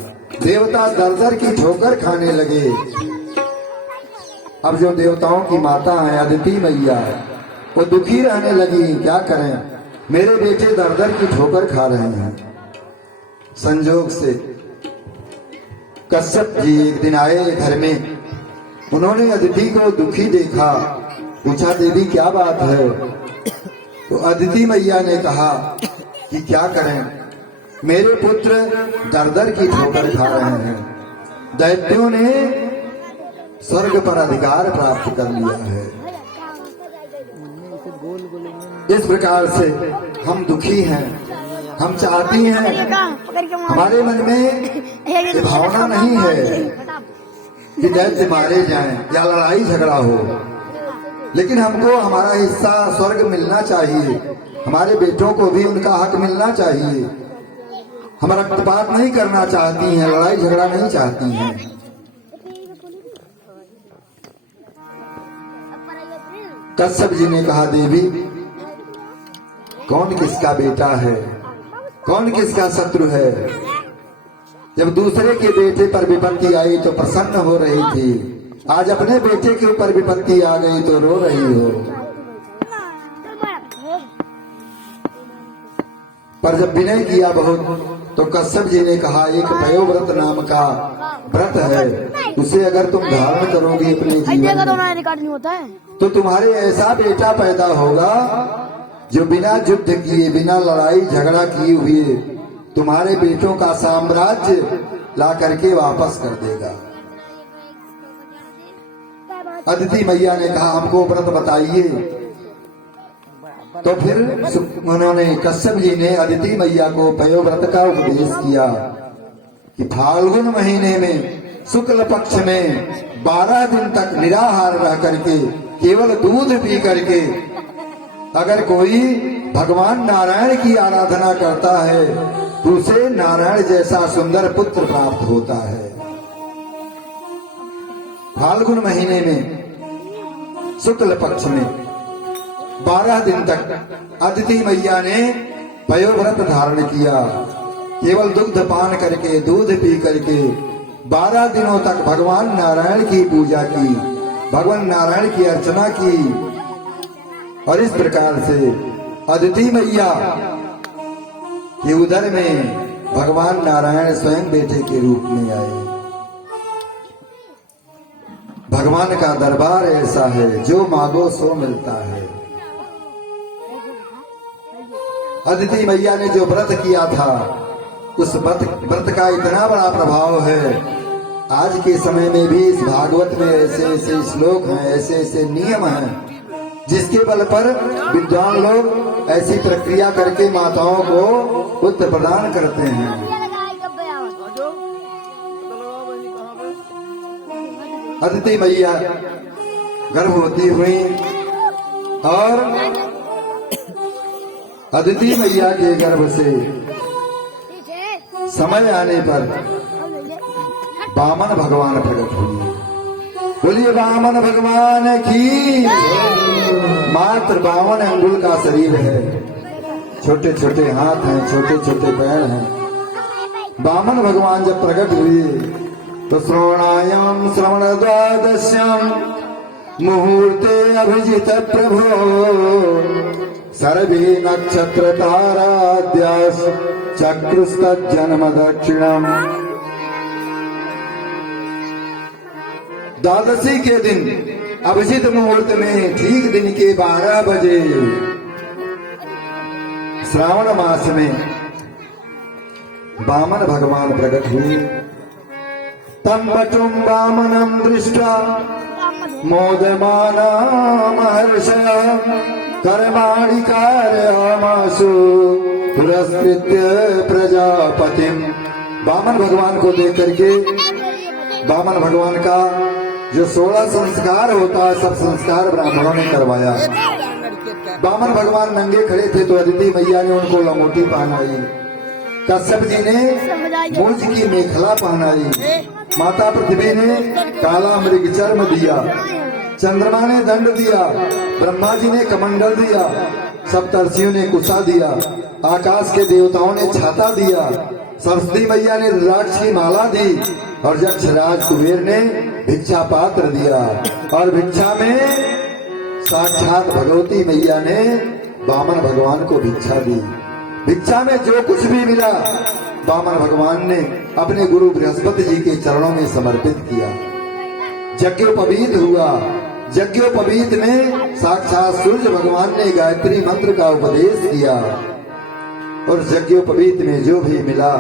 देवता दर-दर की ठोकर खाने लगे। अब जो देवताओं की माता है अदिति मैया, वो दुखी रहने लगी, क्या करें, मेरे बेटे दर-दर की ठोकर खा रहे हैं। संजोग से कश्यप जी एक दिन आए घर में, उन्होंने अदिति को दुखी देखा, पूछा देवी क्या बात है? तो अदिति मैया ने कहा कि क्या करें, मेरे पुत्र दर-दर की ठोकर खा रहे हैं, दैत्यों ने स्वर्ग पर अधिकार प्राप्त कर लिया है। इस प्रकार से हम दुखी हैं, हम चाहती हैं, हमारे मन में ये भावना नहीं है कि दैत्य मारे जाएं या लड़ाई झगड़ा हो, लेकिन हमको हमारा हिस्सा स्वर्ग मिलना चाहिए, हमारे बेटों को भी उनका हक मिलना चाहिए। हम रक्तपात नहीं करना चाहती हैं, लड़ाई झगड़ा नहीं चाहती हैं। कश्यप जी ने कहा देवी कौन किसका बेटा है, कौन किसका शत्रु है। जब दूसरे के बेटे पर विपत्ति आई तो प्रसन्न हो रही थी, आज अपने बेटे के ऊपर विपत्ति आ गई तो रो रही हो। पर जब विनय किया बहुत तो कश्यप जी ने कहा, एक पयोव्रत नाम का व्रत है, उसे अगर तुम धारण करोगे अपने जीवन में तो तुम्हारे ऐसा बेटा पैदा होगा जो बिना युद्ध किए, बिना लड़ाई झगड़ा किए हुए तुम्हारे बेटों का साम्राज्य ला करके वापस कर देगा। अदिति मैया ने कहा, हमको व्रत बताइए। तो फिर उन्होंने, कश्यप जी ने अदिति मैया को पयोव्रत का उपदेश किया कि फाल्गुन महीने में शुक्ल पक्ष में 12 दिन तक निराहार रह करके केवल दूध पी करके अगर कोई भगवान नारायण की आराधना करता है तो उसे नारायण जैसा सुंदर पुत्र प्राप्त होता है। फाल्गुन महीने में शुक्ल पक्ष में 12 दिन तक अदिति मैया ने पयोव्रत धारण किया, केवल दुग्ध पान करके, दूध पी करके 12 दिनों तक भगवान नारायण की पूजा की, भगवान नारायण की अर्चना की। और इस प्रकार से अदिति मैया के उदर में भगवान नारायण स्वयं बेटे के रूप में आए। भगवान का दरबार ऐसा है, जो मांगो सो मिलता है। अदिति मैया ने जो व्रत किया था, उस व्रत का इतना बड़ा प्रभाव है। आज के समय में भी इस भागवत में ऐसे ऐसे श्लोक हैं, ऐसे ऐसे नियम हैं, जिसके बल पर विद्वान लोग ऐसी प्रक्रिया करके माताओं को पुत्र प्रदान करते हैं। अदिति मैया गर्भवती हुई और अदिति मैया के गर्भ से समय आने पर वामन भगवान प्रकट हुए। बोलिए वामन भगवान की। मात्र 52 अंगुल का शरीर है, छोटे छोटे हाथ हैं, छोटे छोटे पैर हैं। वामन भगवान जब प्रकट हुए तो श्रवणायाम श्रवण द्वादश्याम मुहूर्ते अभिजित प्रभो सर्वे नक्षत्र ताराद्यास चक्रुस्त जन्म दक्षिणम। द्वादशी के दिन अभिजित मुहूर्त में ठीक दिन के 12 बजे श्रावण मास में वामन भगवान प्रकट हुए। तम बटुम वामनम दृष्टा मोदमाना महर्षया कर्माणि कारयामासु पुरस्कृत्य प्रजापतिम। वामन भगवान को देख करके वामन भगवान का जो 16 संस्कार होता है, सब संस्कार ब्राह्मणों ने करवाया। वामन भगवान नंगे खड़े थे तो अदिति मैया ने उनको लंगोटी पहनाई, कश्यप जी ने मूर्ज की मेखला पहनाई, माता पृथ्वी ने काला मृग चर्म दिया, चंद्रमा ने दंड दिया, ब्रह्मा जी ने कमंडल दिया, सप्तर्षियों ने कुशा दिया, आकाश के देवताओं ने छाता दिया, सरस्वती मैया ने रुद्राक्ष की माला दी और यक्ष राज कुबेर ने भिक्षा पात्र दिया। और भिक्षा में साक्षात भगवती मैया ने वामन भगवान को भिक्षा दी। भिक्षा में जो कुछ भी मिला वामन भगवान ने अपने गुरु बृहस्पति जी के चरणों में समर्पित किया। यज्ञोपवीत हुआ। यज्ञोपवीत में साक्षात सूर्य भगवान ने गायत्री मंत्र का उपदेश किया और यज्ञोपवीत में जो भी मिला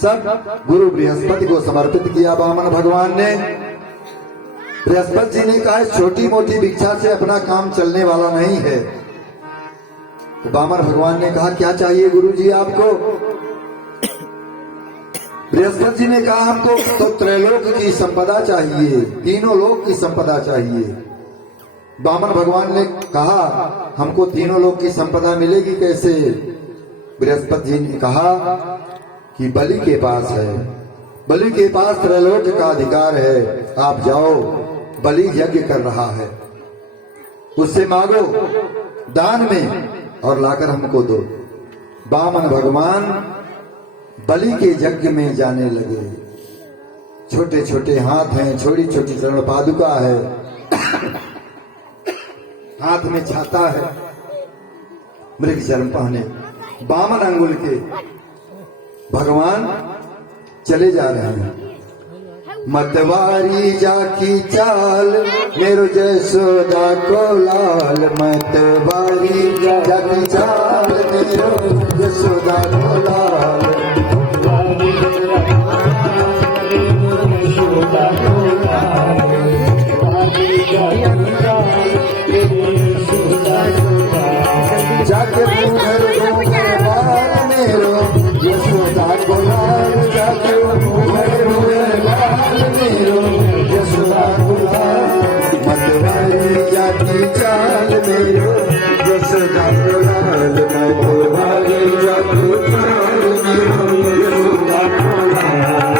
सब गुरु बृहस्पति को समर्पित किया वामन भगवान ने। बृहस्पति जी ने कहा, छोटी मोटी भिक्षा से अपना काम चलने वाला नहीं है। तो वामन भगवान ने कहा, क्या चाहिए गुरु जी आपको? बृहस्पति जी ने कहा, हमको तो त्रैलोक की संपदा चाहिए, तीनों लोक की संपदा चाहिए। वामन भगवान ने कहा, हमको तीनों लोक की संपदा मिलेगी कैसे? बृहस्पति जी ने कहा कि बलि के पास है, बलि के पास त्रैलोक का अधिकार है, आप जाओ, बलि यज्ञ कर रहा है, उससे मांगो। दान में और लाकर हमको दो। वामन भगवान बलि के यज्ञ में जाने लगे। छोटे छोटे हाथ हैं, छोटी छोटी चरण पादुका है, हाथ में छाता है, मृग चर्म पहने, वामन अंगुल के भगवान चले जा रहे हैं। मतवारी जाकी चाल मेरो जसोदा को लाल, मतवारी जाकी चाल मेरो जसोदा को लाल। जाके मुहर लाल मेरो यशोदा को लाल, जाके मुहर लाल मेरो यशोदा को लाल। मतवारी जाकी चाल मेरो यशोदा को लाल, मतवारी जाकी चाल मेरो यशोदा को लाल।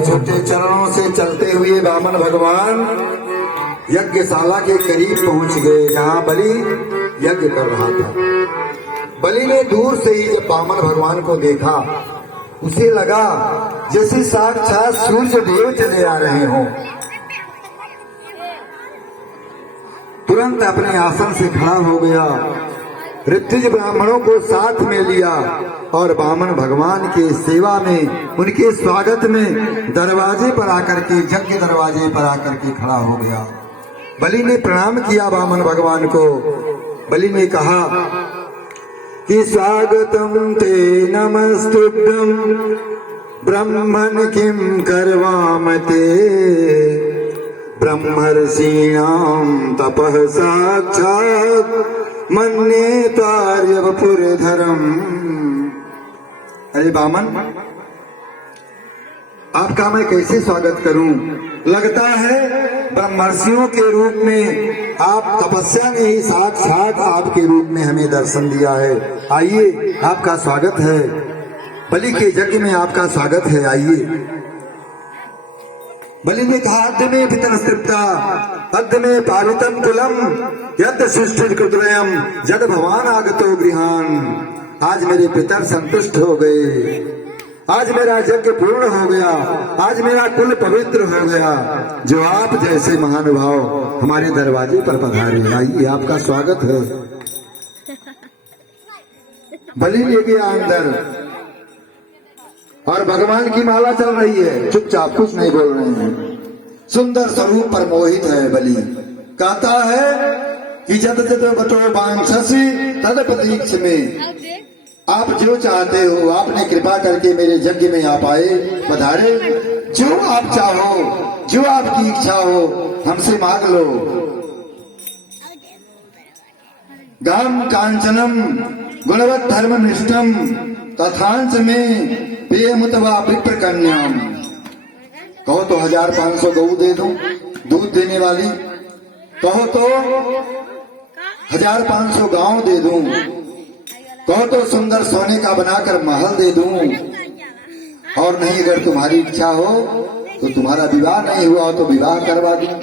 छोटे चरणों से चलते हुए वामन भगवान यज्ञशाला के करीब पहुंच गए, जहां बलि यज्ञ कर रहा था। बलि ने दूर से ही जब वामन भगवान को देखा, उसे लगा जैसे साक्षात सूर्य देव चले आ रहे हों। तुरंत अपने आसन से खड़ा हो गया, ऋत्विज ब्राह्मणों को साथ में लिया और वामन भगवान के सेवा में, उनके स्वागत में दरवाजे पर आकर के, यज्ञ दरवाजे पर आकर के खड़ा हो गया। बलि ने प्रणाम किया वामन भगवान को। बलि ने कहा कि स्वागतम ते नमस्तुभ्यं ब्रह्मन् किं करवामते, ब्रह्मर्षीणां तपः साक्षात् मन्ये तार्यवपुरधरम्। अरे वामन, आपका मैं कैसे स्वागत करूं? लगता है ब्रह्मर्षियों के रूप में आप, तपस्या ने ही साक्षात आपके रूप में हमें दर्शन दिया है। आइए, आपका स्वागत है, बलि के यज्ञ में आपका स्वागत है, आइए। बलि ने कहा अद्य में पितर तृप्ता, अद्य में पालितम कुलम, यद सृष्टि कृतयम जद भवान आगतो गृहान। आज मेरे पितर संतुष्ट हो गए, आज मेरा यज्ञ पूर्ण हो गया, आज मेरा कुल पवित्र हो गया, जो आप जैसे महानुभाव हमारे दरवाजे पर पधारे। आइए, आपका स्वागत है। बलि ले गया अंदर और भगवान की माला चल रही है, चुपचाप कुछ नहीं बोल रहे हैं। सुंदर स्वरूप पर मोहित है बलि। कहता है कि जब जब बटो वांछसि तद प्रतीक्ष में, आप जो चाहते हो, आपने कृपा करके मेरे यज्ञ में आप आए, पधारे। जो आप चाहो, जो आपकी इच्छा हो, हमसे मांग लो। गाम कांचनम गुणवत धर्म निष्ठम तथांश में पेयमुतवा विप्र कन्याम। कहो तो 1500 गऊ दे दूं, दूध देने वाली। कहो तो 1500 गांव दे दूं। कहो तो सुंदर सोने का बनाकर महल दे दूं। और नहीं, अगर तुम्हारी इच्छा हो तो तुम्हारा विवाह नहीं हुआ हो तो विवाह करवा दूं।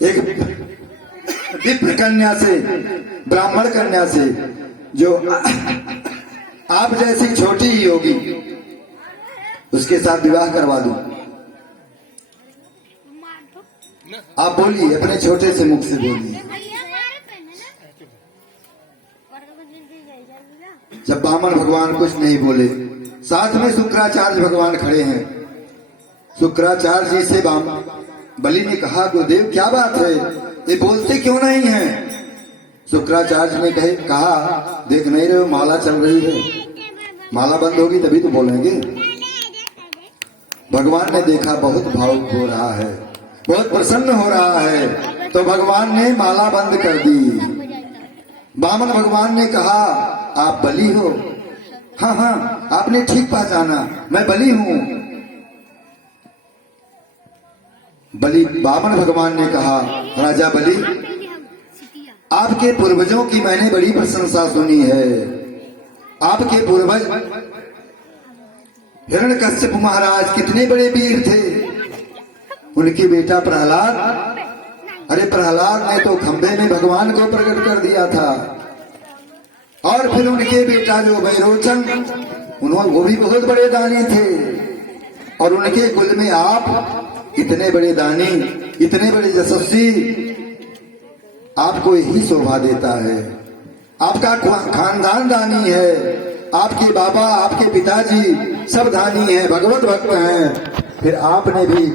एक विप्र कन्या से, ब्राह्मण कन्या से, जो आप जैसी छोटी ही होगी, उसके साथ विवाह करवा दूं। आप बोलिए, अपने छोटे से मुख से बोलिए। जब बामन भगवान कुछ नहीं बोले, साथ में शुक्राचार्य भगवान खड़े हैं। शुक्राचार्य जी से बलि ने कहा, गुरुदेव क्या बात है, ये बोलते क्यों नहीं हैं? शुक्राचार्य ने कहा, देख नहीं रहे हो माला चल रही है, माला बंद होगी तभी तो बोलेंगे। भगवान ने देखा बहुत भावुक हो रहा है, बहुत प्रसन्न हो रहा है, तो भगवान ने माला बंद कर दी। बामन भगवान ने कहा, आप बलि हो? हाँ हाँ, आपने ठीक पहचाना, मैं बलि हूं। बलि, बामन भगवान ने कहा, राजा बलि, आपके पूर्वजों की मैंने बड़ी प्रशंसा सुनी है। आपके पूर्वज हिरण्यकश्यप महाराज कितने बड़े वीर थे। उनके बेटा प्रहलाद, अरे प्रहलाद ने तो खंभे में भगवान को प्रकट कर दिया था। और फिर उनके बेटा जो वैरोचन, उन्होंने, वो भी बहुत बड़े दानी थे। और उनके कुल में आप इतने बड़े दानी, इतने बड़े यशस्वी, आपको यही शोभा देता है। आपका खानदान दानी है, आपके बाबा, आपके पिताजी सब दानी है, भगवत भक्त हैं। फिर आपने भी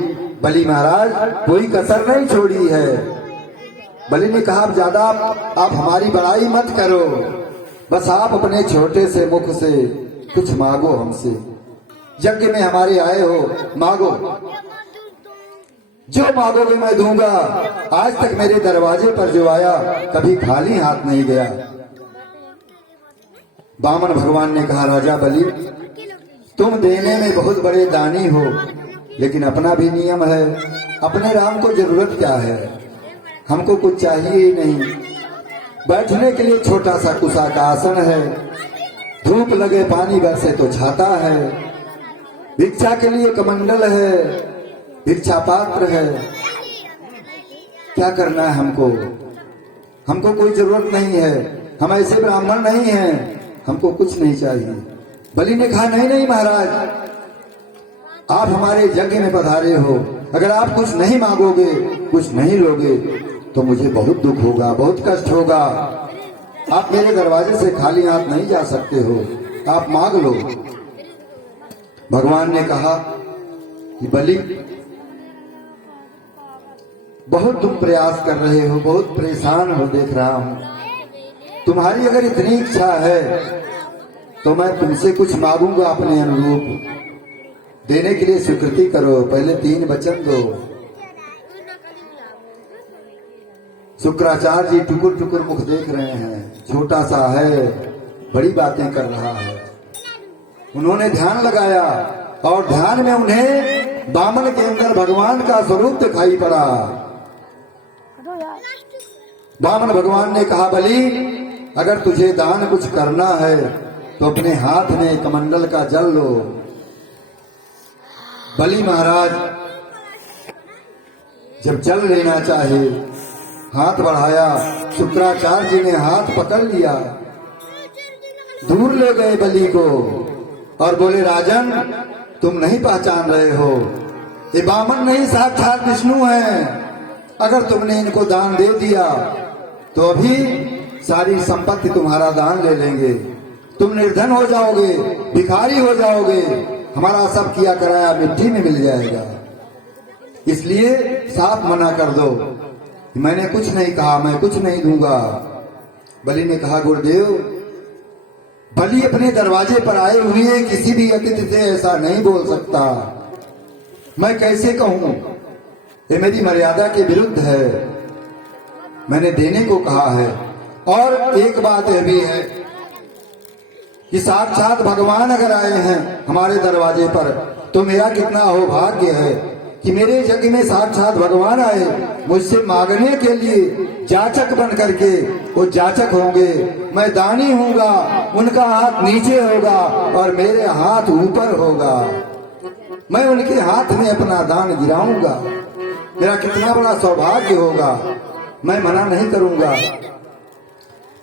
बलि महाराज कोई कसर नहीं छोड़ी है। बलि ने कहा, अब ज्यादा आप हमारी बड़ाई मत करो, बस आप अपने छोटे से मुख से कुछ मांगो हमसे। यज्ञ में हमारे आए हो, मांगो, जो मांगोगे मैं दूंगा। आज तक मेरे दरवाजे पर जो आया कभी खाली हाथ नहीं गया। बामन भगवान ने कहा, राजा बलि, तुम देने में बहुत बड़े दानी हो, लेकिन अपना भी नियम है। अपने राम को जरूरत क्या है, हमको कुछ चाहिए ही नहीं। बैठने के लिए छोटा सा कुशा का आसन है, धूप लगे पानी बरसे तो छाता है, भिक्षा के लिए कमंडल है, भिक्षा पात्र है। क्या करना है हमको? हमको कोई जरूरत नहीं है, हम ऐसे ब्राह्मण नहीं हैं, हमको कुछ नहीं चाहिए। बलि ने कहा, नहीं नहीं महाराज, आप हमारे यज्ञ में पधारे हो, अगर आप कुछ नहीं मांगोगे, कुछ नहीं लोगे तो मुझे बहुत दुख होगा, बहुत कष्ट होगा। आप मेरे दरवाजे से खाली हाथ नहीं जा सकते हो, आप मांग लो। भगवान ने कहा कि बलि, बहुत तुम प्रयास कर रहे हो, बहुत परेशान हो, देख रहा हूं। तुम्हारी अगर इतनी इच्छा है तो मैं तुमसे कुछ मांगूंगा अपने अनुरूप। देने के लिए स्वीकृति करो, पहले 3 वचन दो। शुक्राचार्य जी टुकुर टुकुर मुख देख रहे हैं, छोटा सा है, बड़ी बातें कर रहा है। उन्होंने ध्यान लगाया और ध्यान में उन्हें बामन के अंदर भगवान का स्वरूप दिखाई पड़ा। बामन भगवान ने कहा, बलि, अगर तुझे दान कुछ करना है तो अपने हाथ में कमंडल का जल लो। बलि महाराज जब जल लेना चाहे, हाथ बढ़ाया, शुक्राचार्य जी ने हाथ पकड़ लिया, दूर ले गए बलि को और बोले, राजन, तुम नहीं पहचान रहे हो, ये बामन नहीं, साक्षात विष्णु हैं। अगर तुमने इनको दान दे दिया तो अभी सारी संपत्ति तुम्हारा दान ले लेंगे, तुम निर्धन हो जाओगे, भिखारी हो जाओगे, हमारा सब किया कराया मिट्टी में मिल जाएगा। इसलिए साफ मना कर दो। मैंने कुछ नहीं कहा, मैं कुछ नहीं दूंगा। बलि ने कहा, गुरुदेव, बलि अपने दरवाजे पर आए हुए किसी भी अतिथि से ऐसा नहीं बोल सकता। मैं कैसे कहूं, ये मेरी मर्यादा के विरुद्ध है। मैंने देने को कहा है। और एक बात यह भी है कि साक्षात भगवान अगर आए हैं हमारे दरवाजे पर, तो मेरा कितना अहोभाग्य है कि मेरे यज्ञ में साक्षात भगवान आए, मुझसे मांगने के लिए जाचक बन करके वो जाचक होंगे। मैं दानी हूँगा, उनका हाथ नीचे होगा और मेरे हाथ ऊपर होगा। मैं उनके हाथ में अपना दान गिराऊंगा। मेरा कितना बड़ा सौभाग्य होगा, मैं मना नहीं करूंगा।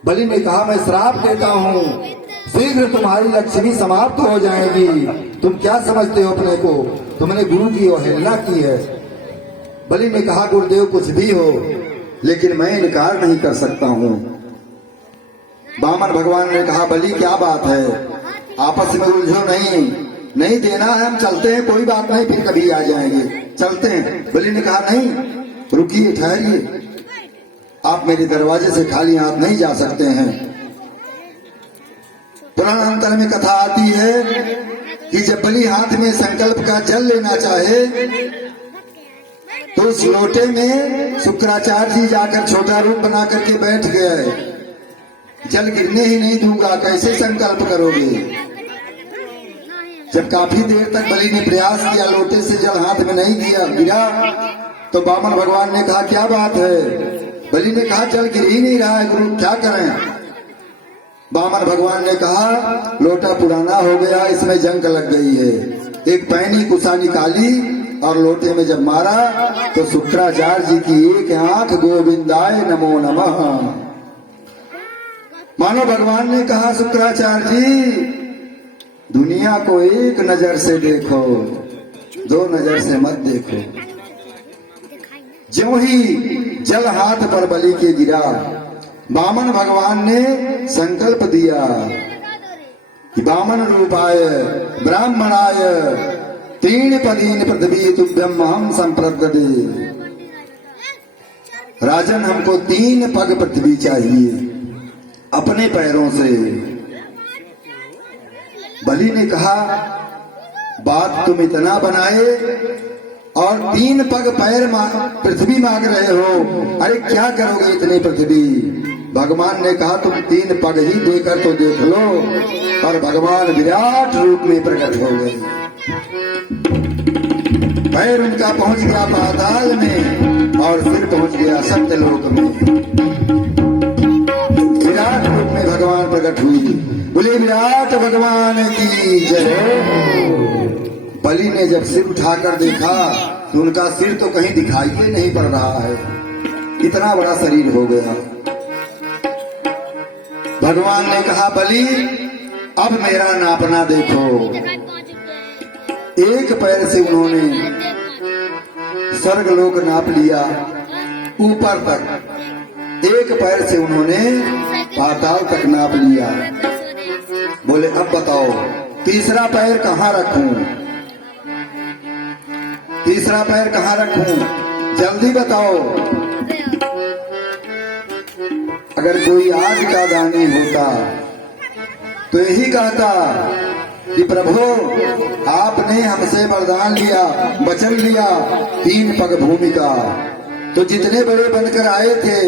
बलि ने कहा, मैं श्राप देता हूँ, शीघ्र तुम्हारी लक्ष्मी समाप्त हो जाएगी। तुम क्या समझते हो अपने को, तुमने गुरु की अवहेलना की है। बलि ने कहा, गुरुदेव कुछ भी हो, लेकिन मैं इनकार नहीं कर सकता हूँ। वामन भगवान ने कहा, बलि क्या बात है, आपस में उलझो नहीं देना है, हम चलते हैं, कोई बात नहीं, फिर कभी आ जाएंगे, चलते हैं। बलि ने कहा, नहीं, रुकिए, ठहरिए, आप मेरे दरवाजे से खाली हाथ नहीं जा सकते हैं। पुराणांतर में कथा आती है कि जब बलि हाथ में संकल्प का जल लेना चाहे तो उस लोटे में शुक्राचार्य जी जाकर छोटा रूप बना करके बैठ गए। जल गिरने ही नहीं दूंगा, कैसे संकल्प करोगे। जब काफी देर तक बलि ने प्रयास किया, लोटे से जल हाथ में नहीं गिरा, तो वामन भगवान ने कहा, क्या बात है। बलि ने कहा, जल गिर ही नहीं रहा है गुरु, क्या करें। वामन भगवान ने कहा, लोटा पुराना हो गया, इसमें जंग लग गई है। एक पैनी कुसा निकाली और लोटे में जब मारा तो शुक्राचार्य जी की एक आंख, गोविंदाय नमो नमः। मानो भगवान ने कहा, शुक्राचार्य जी, दुनिया को एक नजर से देखो, दो नजर से मत देखो। ज्यों ही जल हाथ पर बलि के गिरा, वामन भगवान ने संकल्प दिया कि वामन रूपाय ब्राह्मणाय तीन पदीन पृथ्वी तुभ्यम हम संप्रदे। राजन, हमको 3 पग पृथ्वी चाहिए अपने पैरों से। बलि ने कहा, बात तुम इतना बनाए और 3 पग पैर पृथ्वी मांग रहे हो, अरे क्या करोगे इतनी पृथ्वी। भगवान ने कहा, तुम 3 पग ही देकर तो देख लो। और भगवान विराट रूप में प्रकट हो गए। पैर उनका पहुंच गया पाताल में और सिर पहुंच गया सत्यलोक में। विराट रूप में भगवान प्रकट हुई। बोले विराट भगवान की जय। बलि ने जब सिर उठाकर देखा तो उनका सिर तो कहीं दिखाई ही नहीं पड़ रहा है, इतना बड़ा शरीर हो गया। भगवान ने कहा, बलि अब मेरा नापना देखो। एक पैर से उन्होंने स्वर्गलोक नाप लिया ऊपर तक, एक पैर से उन्होंने पाताल तक नाप लिया। बोले अब बताओ तीसरा पैर कहाँ रखूं, तीसरा पैर कहाँ रखूं, जल्दी बताओ। अगर कोई आज का दानी होता तो यही कहता कि प्रभु आपने हमसे वरदान लिया, वचन लिया 3 पग भूमि का, तो जितने बड़े बनकर आए थे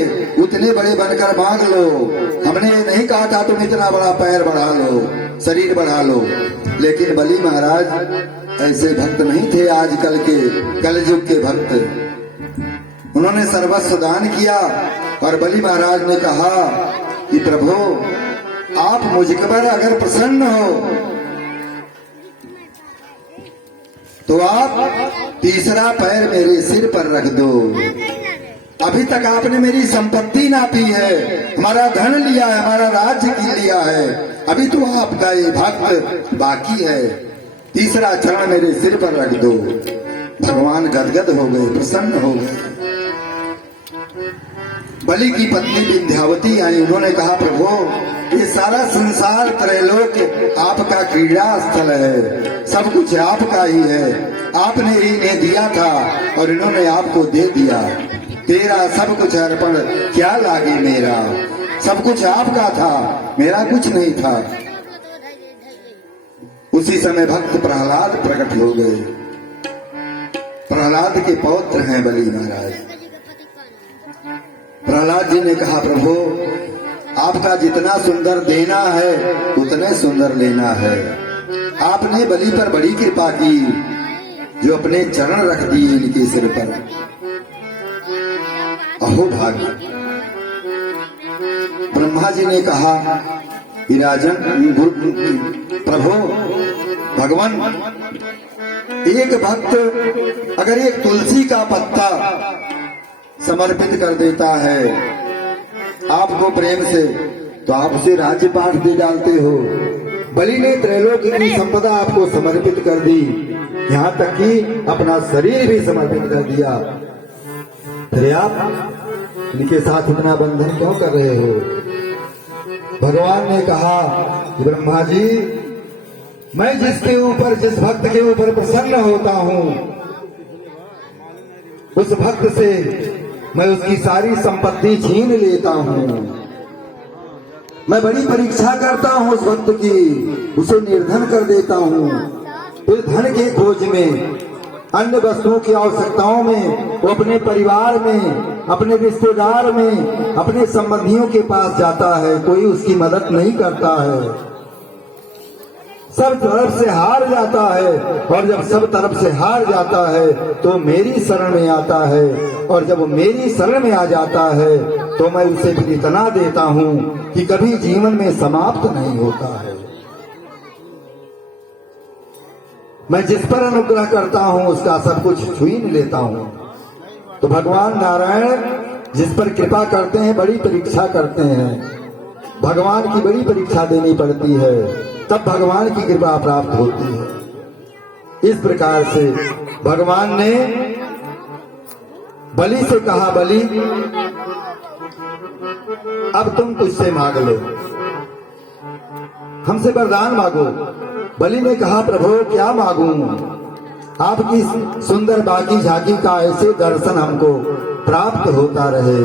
उतने बड़े बनकर मांग लो। हमने ये नहीं कहा था तुम इतना बड़ा पैर बढ़ा लो, शरीर बढ़ा लो। लेकिन बलि महाराज ऐसे भक्त नहीं थे आजकल के, कलयुग के भक्त। उन्होंने सर्वस्व दान किया और बलि महाराज ने कहा कि प्रभु आप मुझ पर अगर प्रसन्न हो तो आप तीसरा पैर मेरे सिर पर रख दो। अभी तक आपने मेरी संपत्ति नापी है, हमारा धन लिया है, हमारा राज्य लिया है, अभी तो आपका ये भक्त बाकी है, तीसरा चरण मेरे सिर पर रख दो। भगवान गदगद हो गए, प्रसन्न हो गए। बलि की पत्नी विंध्यावती आई। उन्होंने कहा प्रभु ये सारा संसार त्रैलोक आपका क्रीड़ा स्थल है, सब कुछ आपका ही है, आपने ही इन्हें दिया था और इन्होंने आपको दे दिया। तेरा सब कुछ अर्पण क्या लागे मेरा, सब कुछ आपका था, मेरा कुछ नहीं था। उसी समय भक्त प्रहलाद प्रकट हो गए। प्रहलाद के पौत्र हैं बलि महाराज। प्रहलाद जी ने कहा प्रभु आपका जितना सुंदर देना है उतने सुंदर लेना है। आपने बलि पर बड़ी कृपा की जो अपने चरण रख दिए इनके सिर पर। अहो भाग्य। ब्रह्मा जी ने कहा कि राजन प्रभु भगवान एक भक्त अगर एक तुलसी का पत्ता समर्पित कर देता है आपको प्रेम से तो आप उसे राज्य पाठ दे डालते हो। बलि ने त्रैलोक की संपदा आपको समर्पित कर दी, यहाँ तक कि अपना शरीर भी समर्पित कर दिया, फिर आप इनके साथ इतना बंधन क्यों कर रहे हो? भगवान ने कहा कि ब्रह्मा जी मैं जिसके ऊपर जिस भक्त के ऊपर प्रसन्न होता हूँ उस भक्त से मैं उसकी सारी संपत्ति छीन लेता हूँ। मैं बड़ी परीक्षा करता हूँ उस भक्त की, उसे निर्धन कर देता हूँ। फिर धन के खोज में अन्य वस्तुओं की आवश्यकताओं में वो अपने परिवार में, अपने रिश्तेदार में, अपने संबंधियों के पास जाता है, कोई उसकी मदद नहीं करता है, सब तरफ से हार जाता है। और जब सब तरफ से हार जाता है तो मेरी शरण में आता है, और जब मेरी शरण में आ जाता है तो मैं उसे भी इतना देता हूँ कि कभी जीवन में समाप्त नहीं होता है। मैं जिस पर अनुग्रह करता हूँ उसका सब कुछ छीन लेता हूँ। तो भगवान नारायण जिस पर कृपा करते हैं बड़ी परीक्षा करते हैं, भगवान की बड़ी परीक्षा देनी पड़ती है, तब भगवान की कृपा प्राप्त होती है। इस प्रकार से भगवान ने बलि से कहा बलि अब तुम मुझसे मांग लो, हमसे वरदान मांगो। बलि ने कहा प्रभु क्या मांगूं? आपकी सुंदर बाकी झांकी का ऐसे दर्शन हमको प्राप्त होता रहे,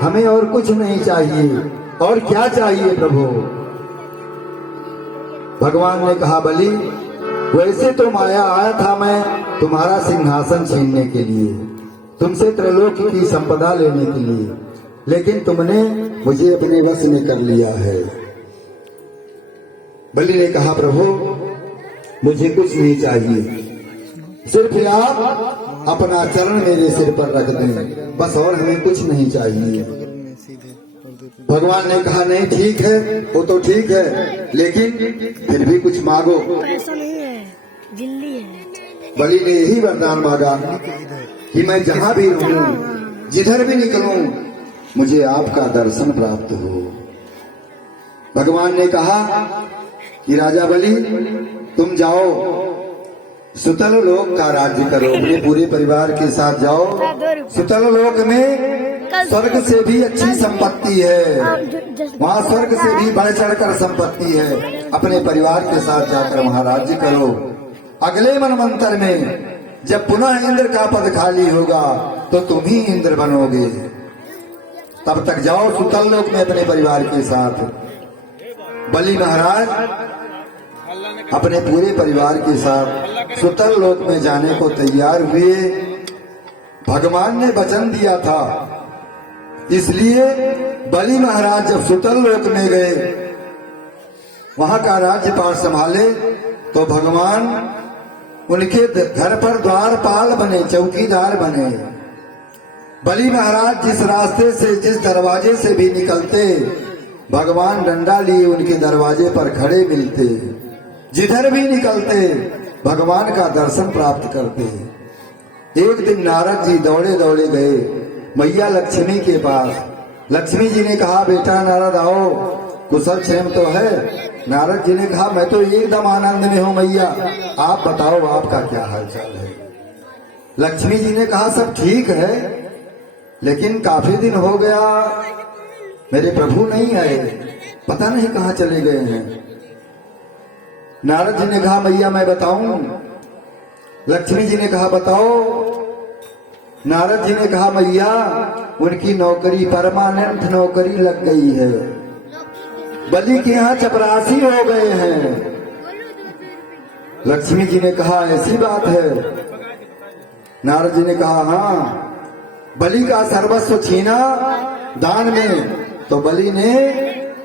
हमें और कुछ नहीं चाहिए। और क्या चाहिए प्रभु? भगवान ने कहा बलि वैसे तो माया आया था मैं तुम्हारा सिंहासन छीनने के लिए, तुमसे त्रैलोक की संपदा लेने के लिए, लेकिन तुमने मुझे अपने वश में कर लिया है। बलि ने कहा प्रभु मुझे कुछ नहीं चाहिए, सिर्फ आप अपना चरण मेरे सिर पर रख दें, बस और हमें कुछ नहीं चाहिए। भगवान ने कहा नहीं ठीक है, वो तो ठीक है, लेकिन फिर भी कुछ मांगो। ऐसा नहीं है, दिल्ली है। बलि ने यही वरदान मांगा कि मैं जहाँ भी रहूं, जिधर भी निकलूं, मुझे आपका दर्शन प्राप्त हो। भगवान ने कहा कि राजा बलि तुम जाओ सुतल लोक का राज्य करो, अपने पूरे परिवार के साथ जाओ। सुतल लोक में स्वर्ग से भी अच्छी संपत्ति है, वहाँ स्वर्ग से भी बढ़ चढ़कर संपत्ति है। अपने परिवार के साथ जाकर वहाँ राज्य करो। अगले मनवंतर में जब पुनः इंद्र का पद खाली होगा तो तुम ही इंद्र बनोगे। तब तक जाओ सुतल लोक में अपने परिवार के साथ। बलि महाराज अपने पूरे परिवार के साथ सुतल लोक में जाने को तैयार हुए। भगवान ने वचन दिया था, इसलिए बलि महाराज जब सुतल लोक में गए, वहां का राज्यपाल संभाले, तो भगवान उनके घर पर द्वारपाल बने, चौकीदार बने। बलि महाराज जिस रास्ते से, जिस दरवाजे से भी निकलते, भगवान डंडा लिए उनके दरवाजे पर खड़े मिलते। जिधर भी निकलते भगवान का दर्शन प्राप्त करते। एक दिन नारद जी दौड़े दौड़े गए मैया लक्ष्मी के पास। लक्ष्मी जी ने कहा बेटा नारद आओ, कुशल क्षेम तो है? नारद जी ने कहा मैं तो एकदम आनंद में हूँ मैया, आप बताओ आपका क्या हालचाल है? लक्ष्मी जी ने कहा सब ठीक है, लेकिन काफी दिन हो गया मेरे प्रभु नहीं आए, पता नहीं कहाँ चले गए हैं। नारद जी ने कहा मैया मैं बताऊं। लक्ष्मी जी ने कहा बताओ। नारद जी ने कहा मैया उनकी नौकरी परमानेंट नौकरी लग गई है, बलि के यहाँ चपरासी हो गए हैं। लक्ष्मी जी ने कहा ऐसी बात है। नारद जी ने कहा हाँ, बलि का सर्वस्व छीना दान में, तो बलि ने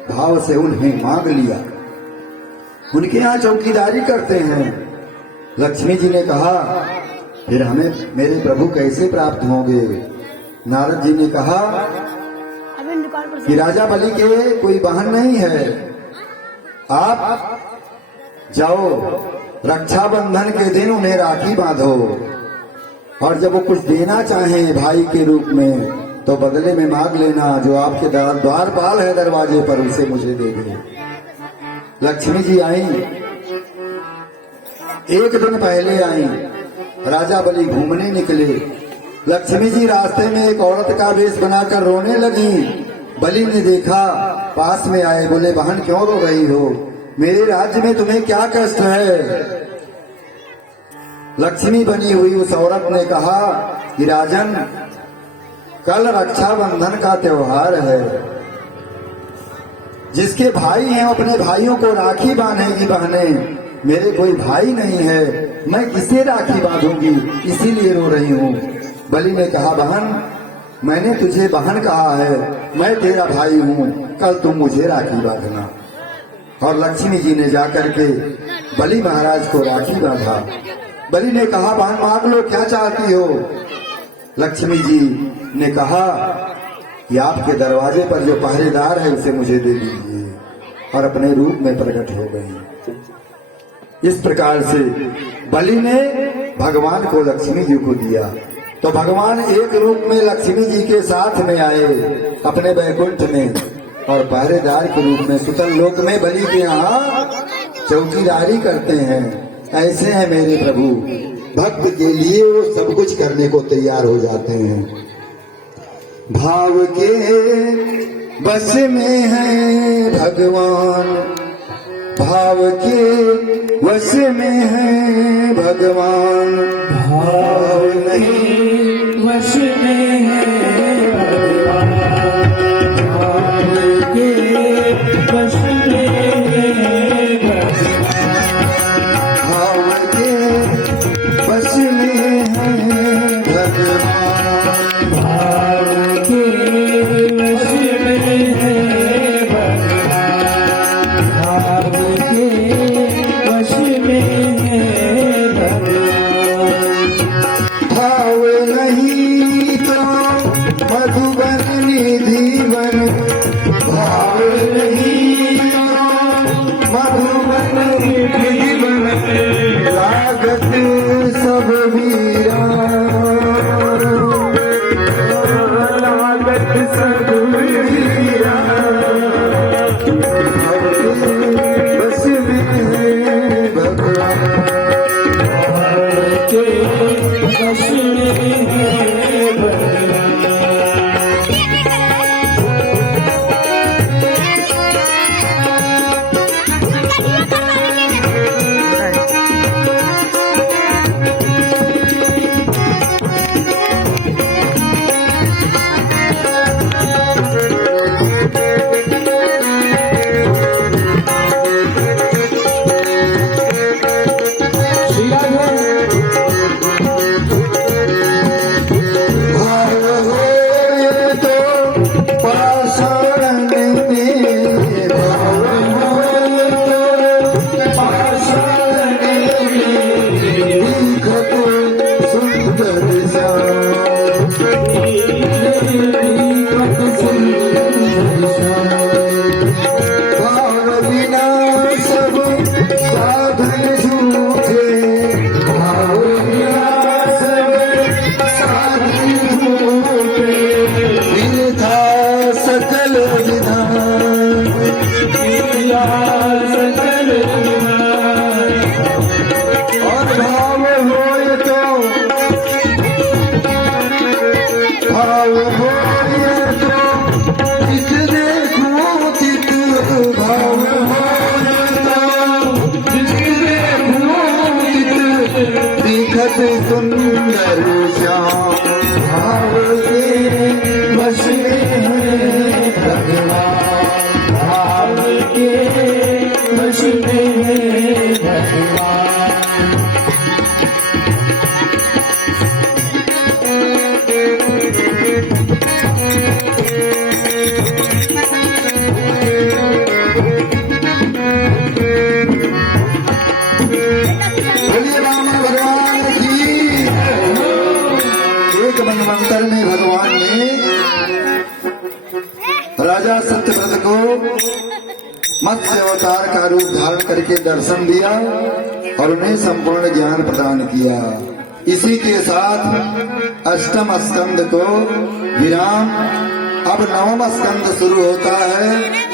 भाव से उन्हें मांग लिया, उनके यहाँ चौकीदारी करते हैं। लक्ष्मी जी ने कहा फिर हमें मेरे प्रभु कैसे प्राप्त होंगे। नारद जी ने कहा अभी दुकान पर कि राजा बलि के कोई बहन नहीं है, आप जाओ रक्षाबंधन के दिन उन्हें राखी बांधो, और जब वो कुछ देना चाहें भाई के रूप में तो बदले में मांग लेना, जो आपके द्वारपाल है दरवाजे पर उसे मुझे दे दे। लक्ष्मी जी आई, एक दिन पहले आई। राजा बलि घूमने निकले। लक्ष्मी जी रास्ते में एक औरत का वेश बनाकर रोने लगी। बलि ने देखा, पास में आए, बोले बहन क्यों रो रही हो, मेरे राज्य में तुम्हें क्या कष्ट है। लक्ष्मी बनी हुई उस औरत ने कहा कि राजन कल रक्षाबंधन का त्योहार है, जिसके भाई हैं अपने भाइयों को राखी बांधेगी बहनें, मेरे कोई भाई नहीं है, मैं किसे राखी बांधूंगी, इसीलिए रो रही हूँ। बलि ने कहा बहन मैंने तुझे बहन कहा है, मैं तेरा भाई हूँ, कल तुम मुझे राखी बांधना। और लक्ष्मी जी ने जाकर के बलि महाराज को राखी बांधा। बलि ने कहा बहन मांग लो क्या चाहती हो। लक्ष्मी जी ने कहा कि आपके दरवाजे पर जो पहरेदार है उसे मुझे दे दीजिए, और अपने रूप में प्रकट हो गई। इस प्रकार से बलि ने भगवान को लक्ष्मी जी को दिया, तो भगवान एक रूप में लक्ष्मी जी के साथ में आए अपने वैकुंठ में, और पहरेदार के रूप में सुतल लोक में बलि के यहाँ चौकीदारी करते हैं। ऐसे हैं मेरे प्रभु, भक्त के लिए वो सब कुछ करने को तैयार हो जाते हैं। भाव के बस में है भगवान, भाव के वश में है भगवान, भाव नहीं वश में है भगवान, भाव के वश में है भगवान, भाव के वश में है भगवान, भाव के वश में है भगवान, भाव के वश में है भगवान। भाव नहीं तो मधुबन निधिवन, भाव नहीं तो मधुबन निधिवन, लागत सब वीरा, लागत सब वीरा, भाव के बस में है भगवान, के वश में है भगवान। भाव हो से सुंदर श्याम भाव के वश में है भगवान, भाव के वश में है भगवान। बोलिए रावण भगवान की। एक मनवंतर में भगवान ने राजा सत्यव्रत को मत्स्य अवतार का रूप धारण करके दर्शन दिया और उन्हें संपूर्ण ज्ञान प्रदान किया। इसी के साथ अष्टम स्कंद को विराम, अब नवम स्कंद शुरू होता है।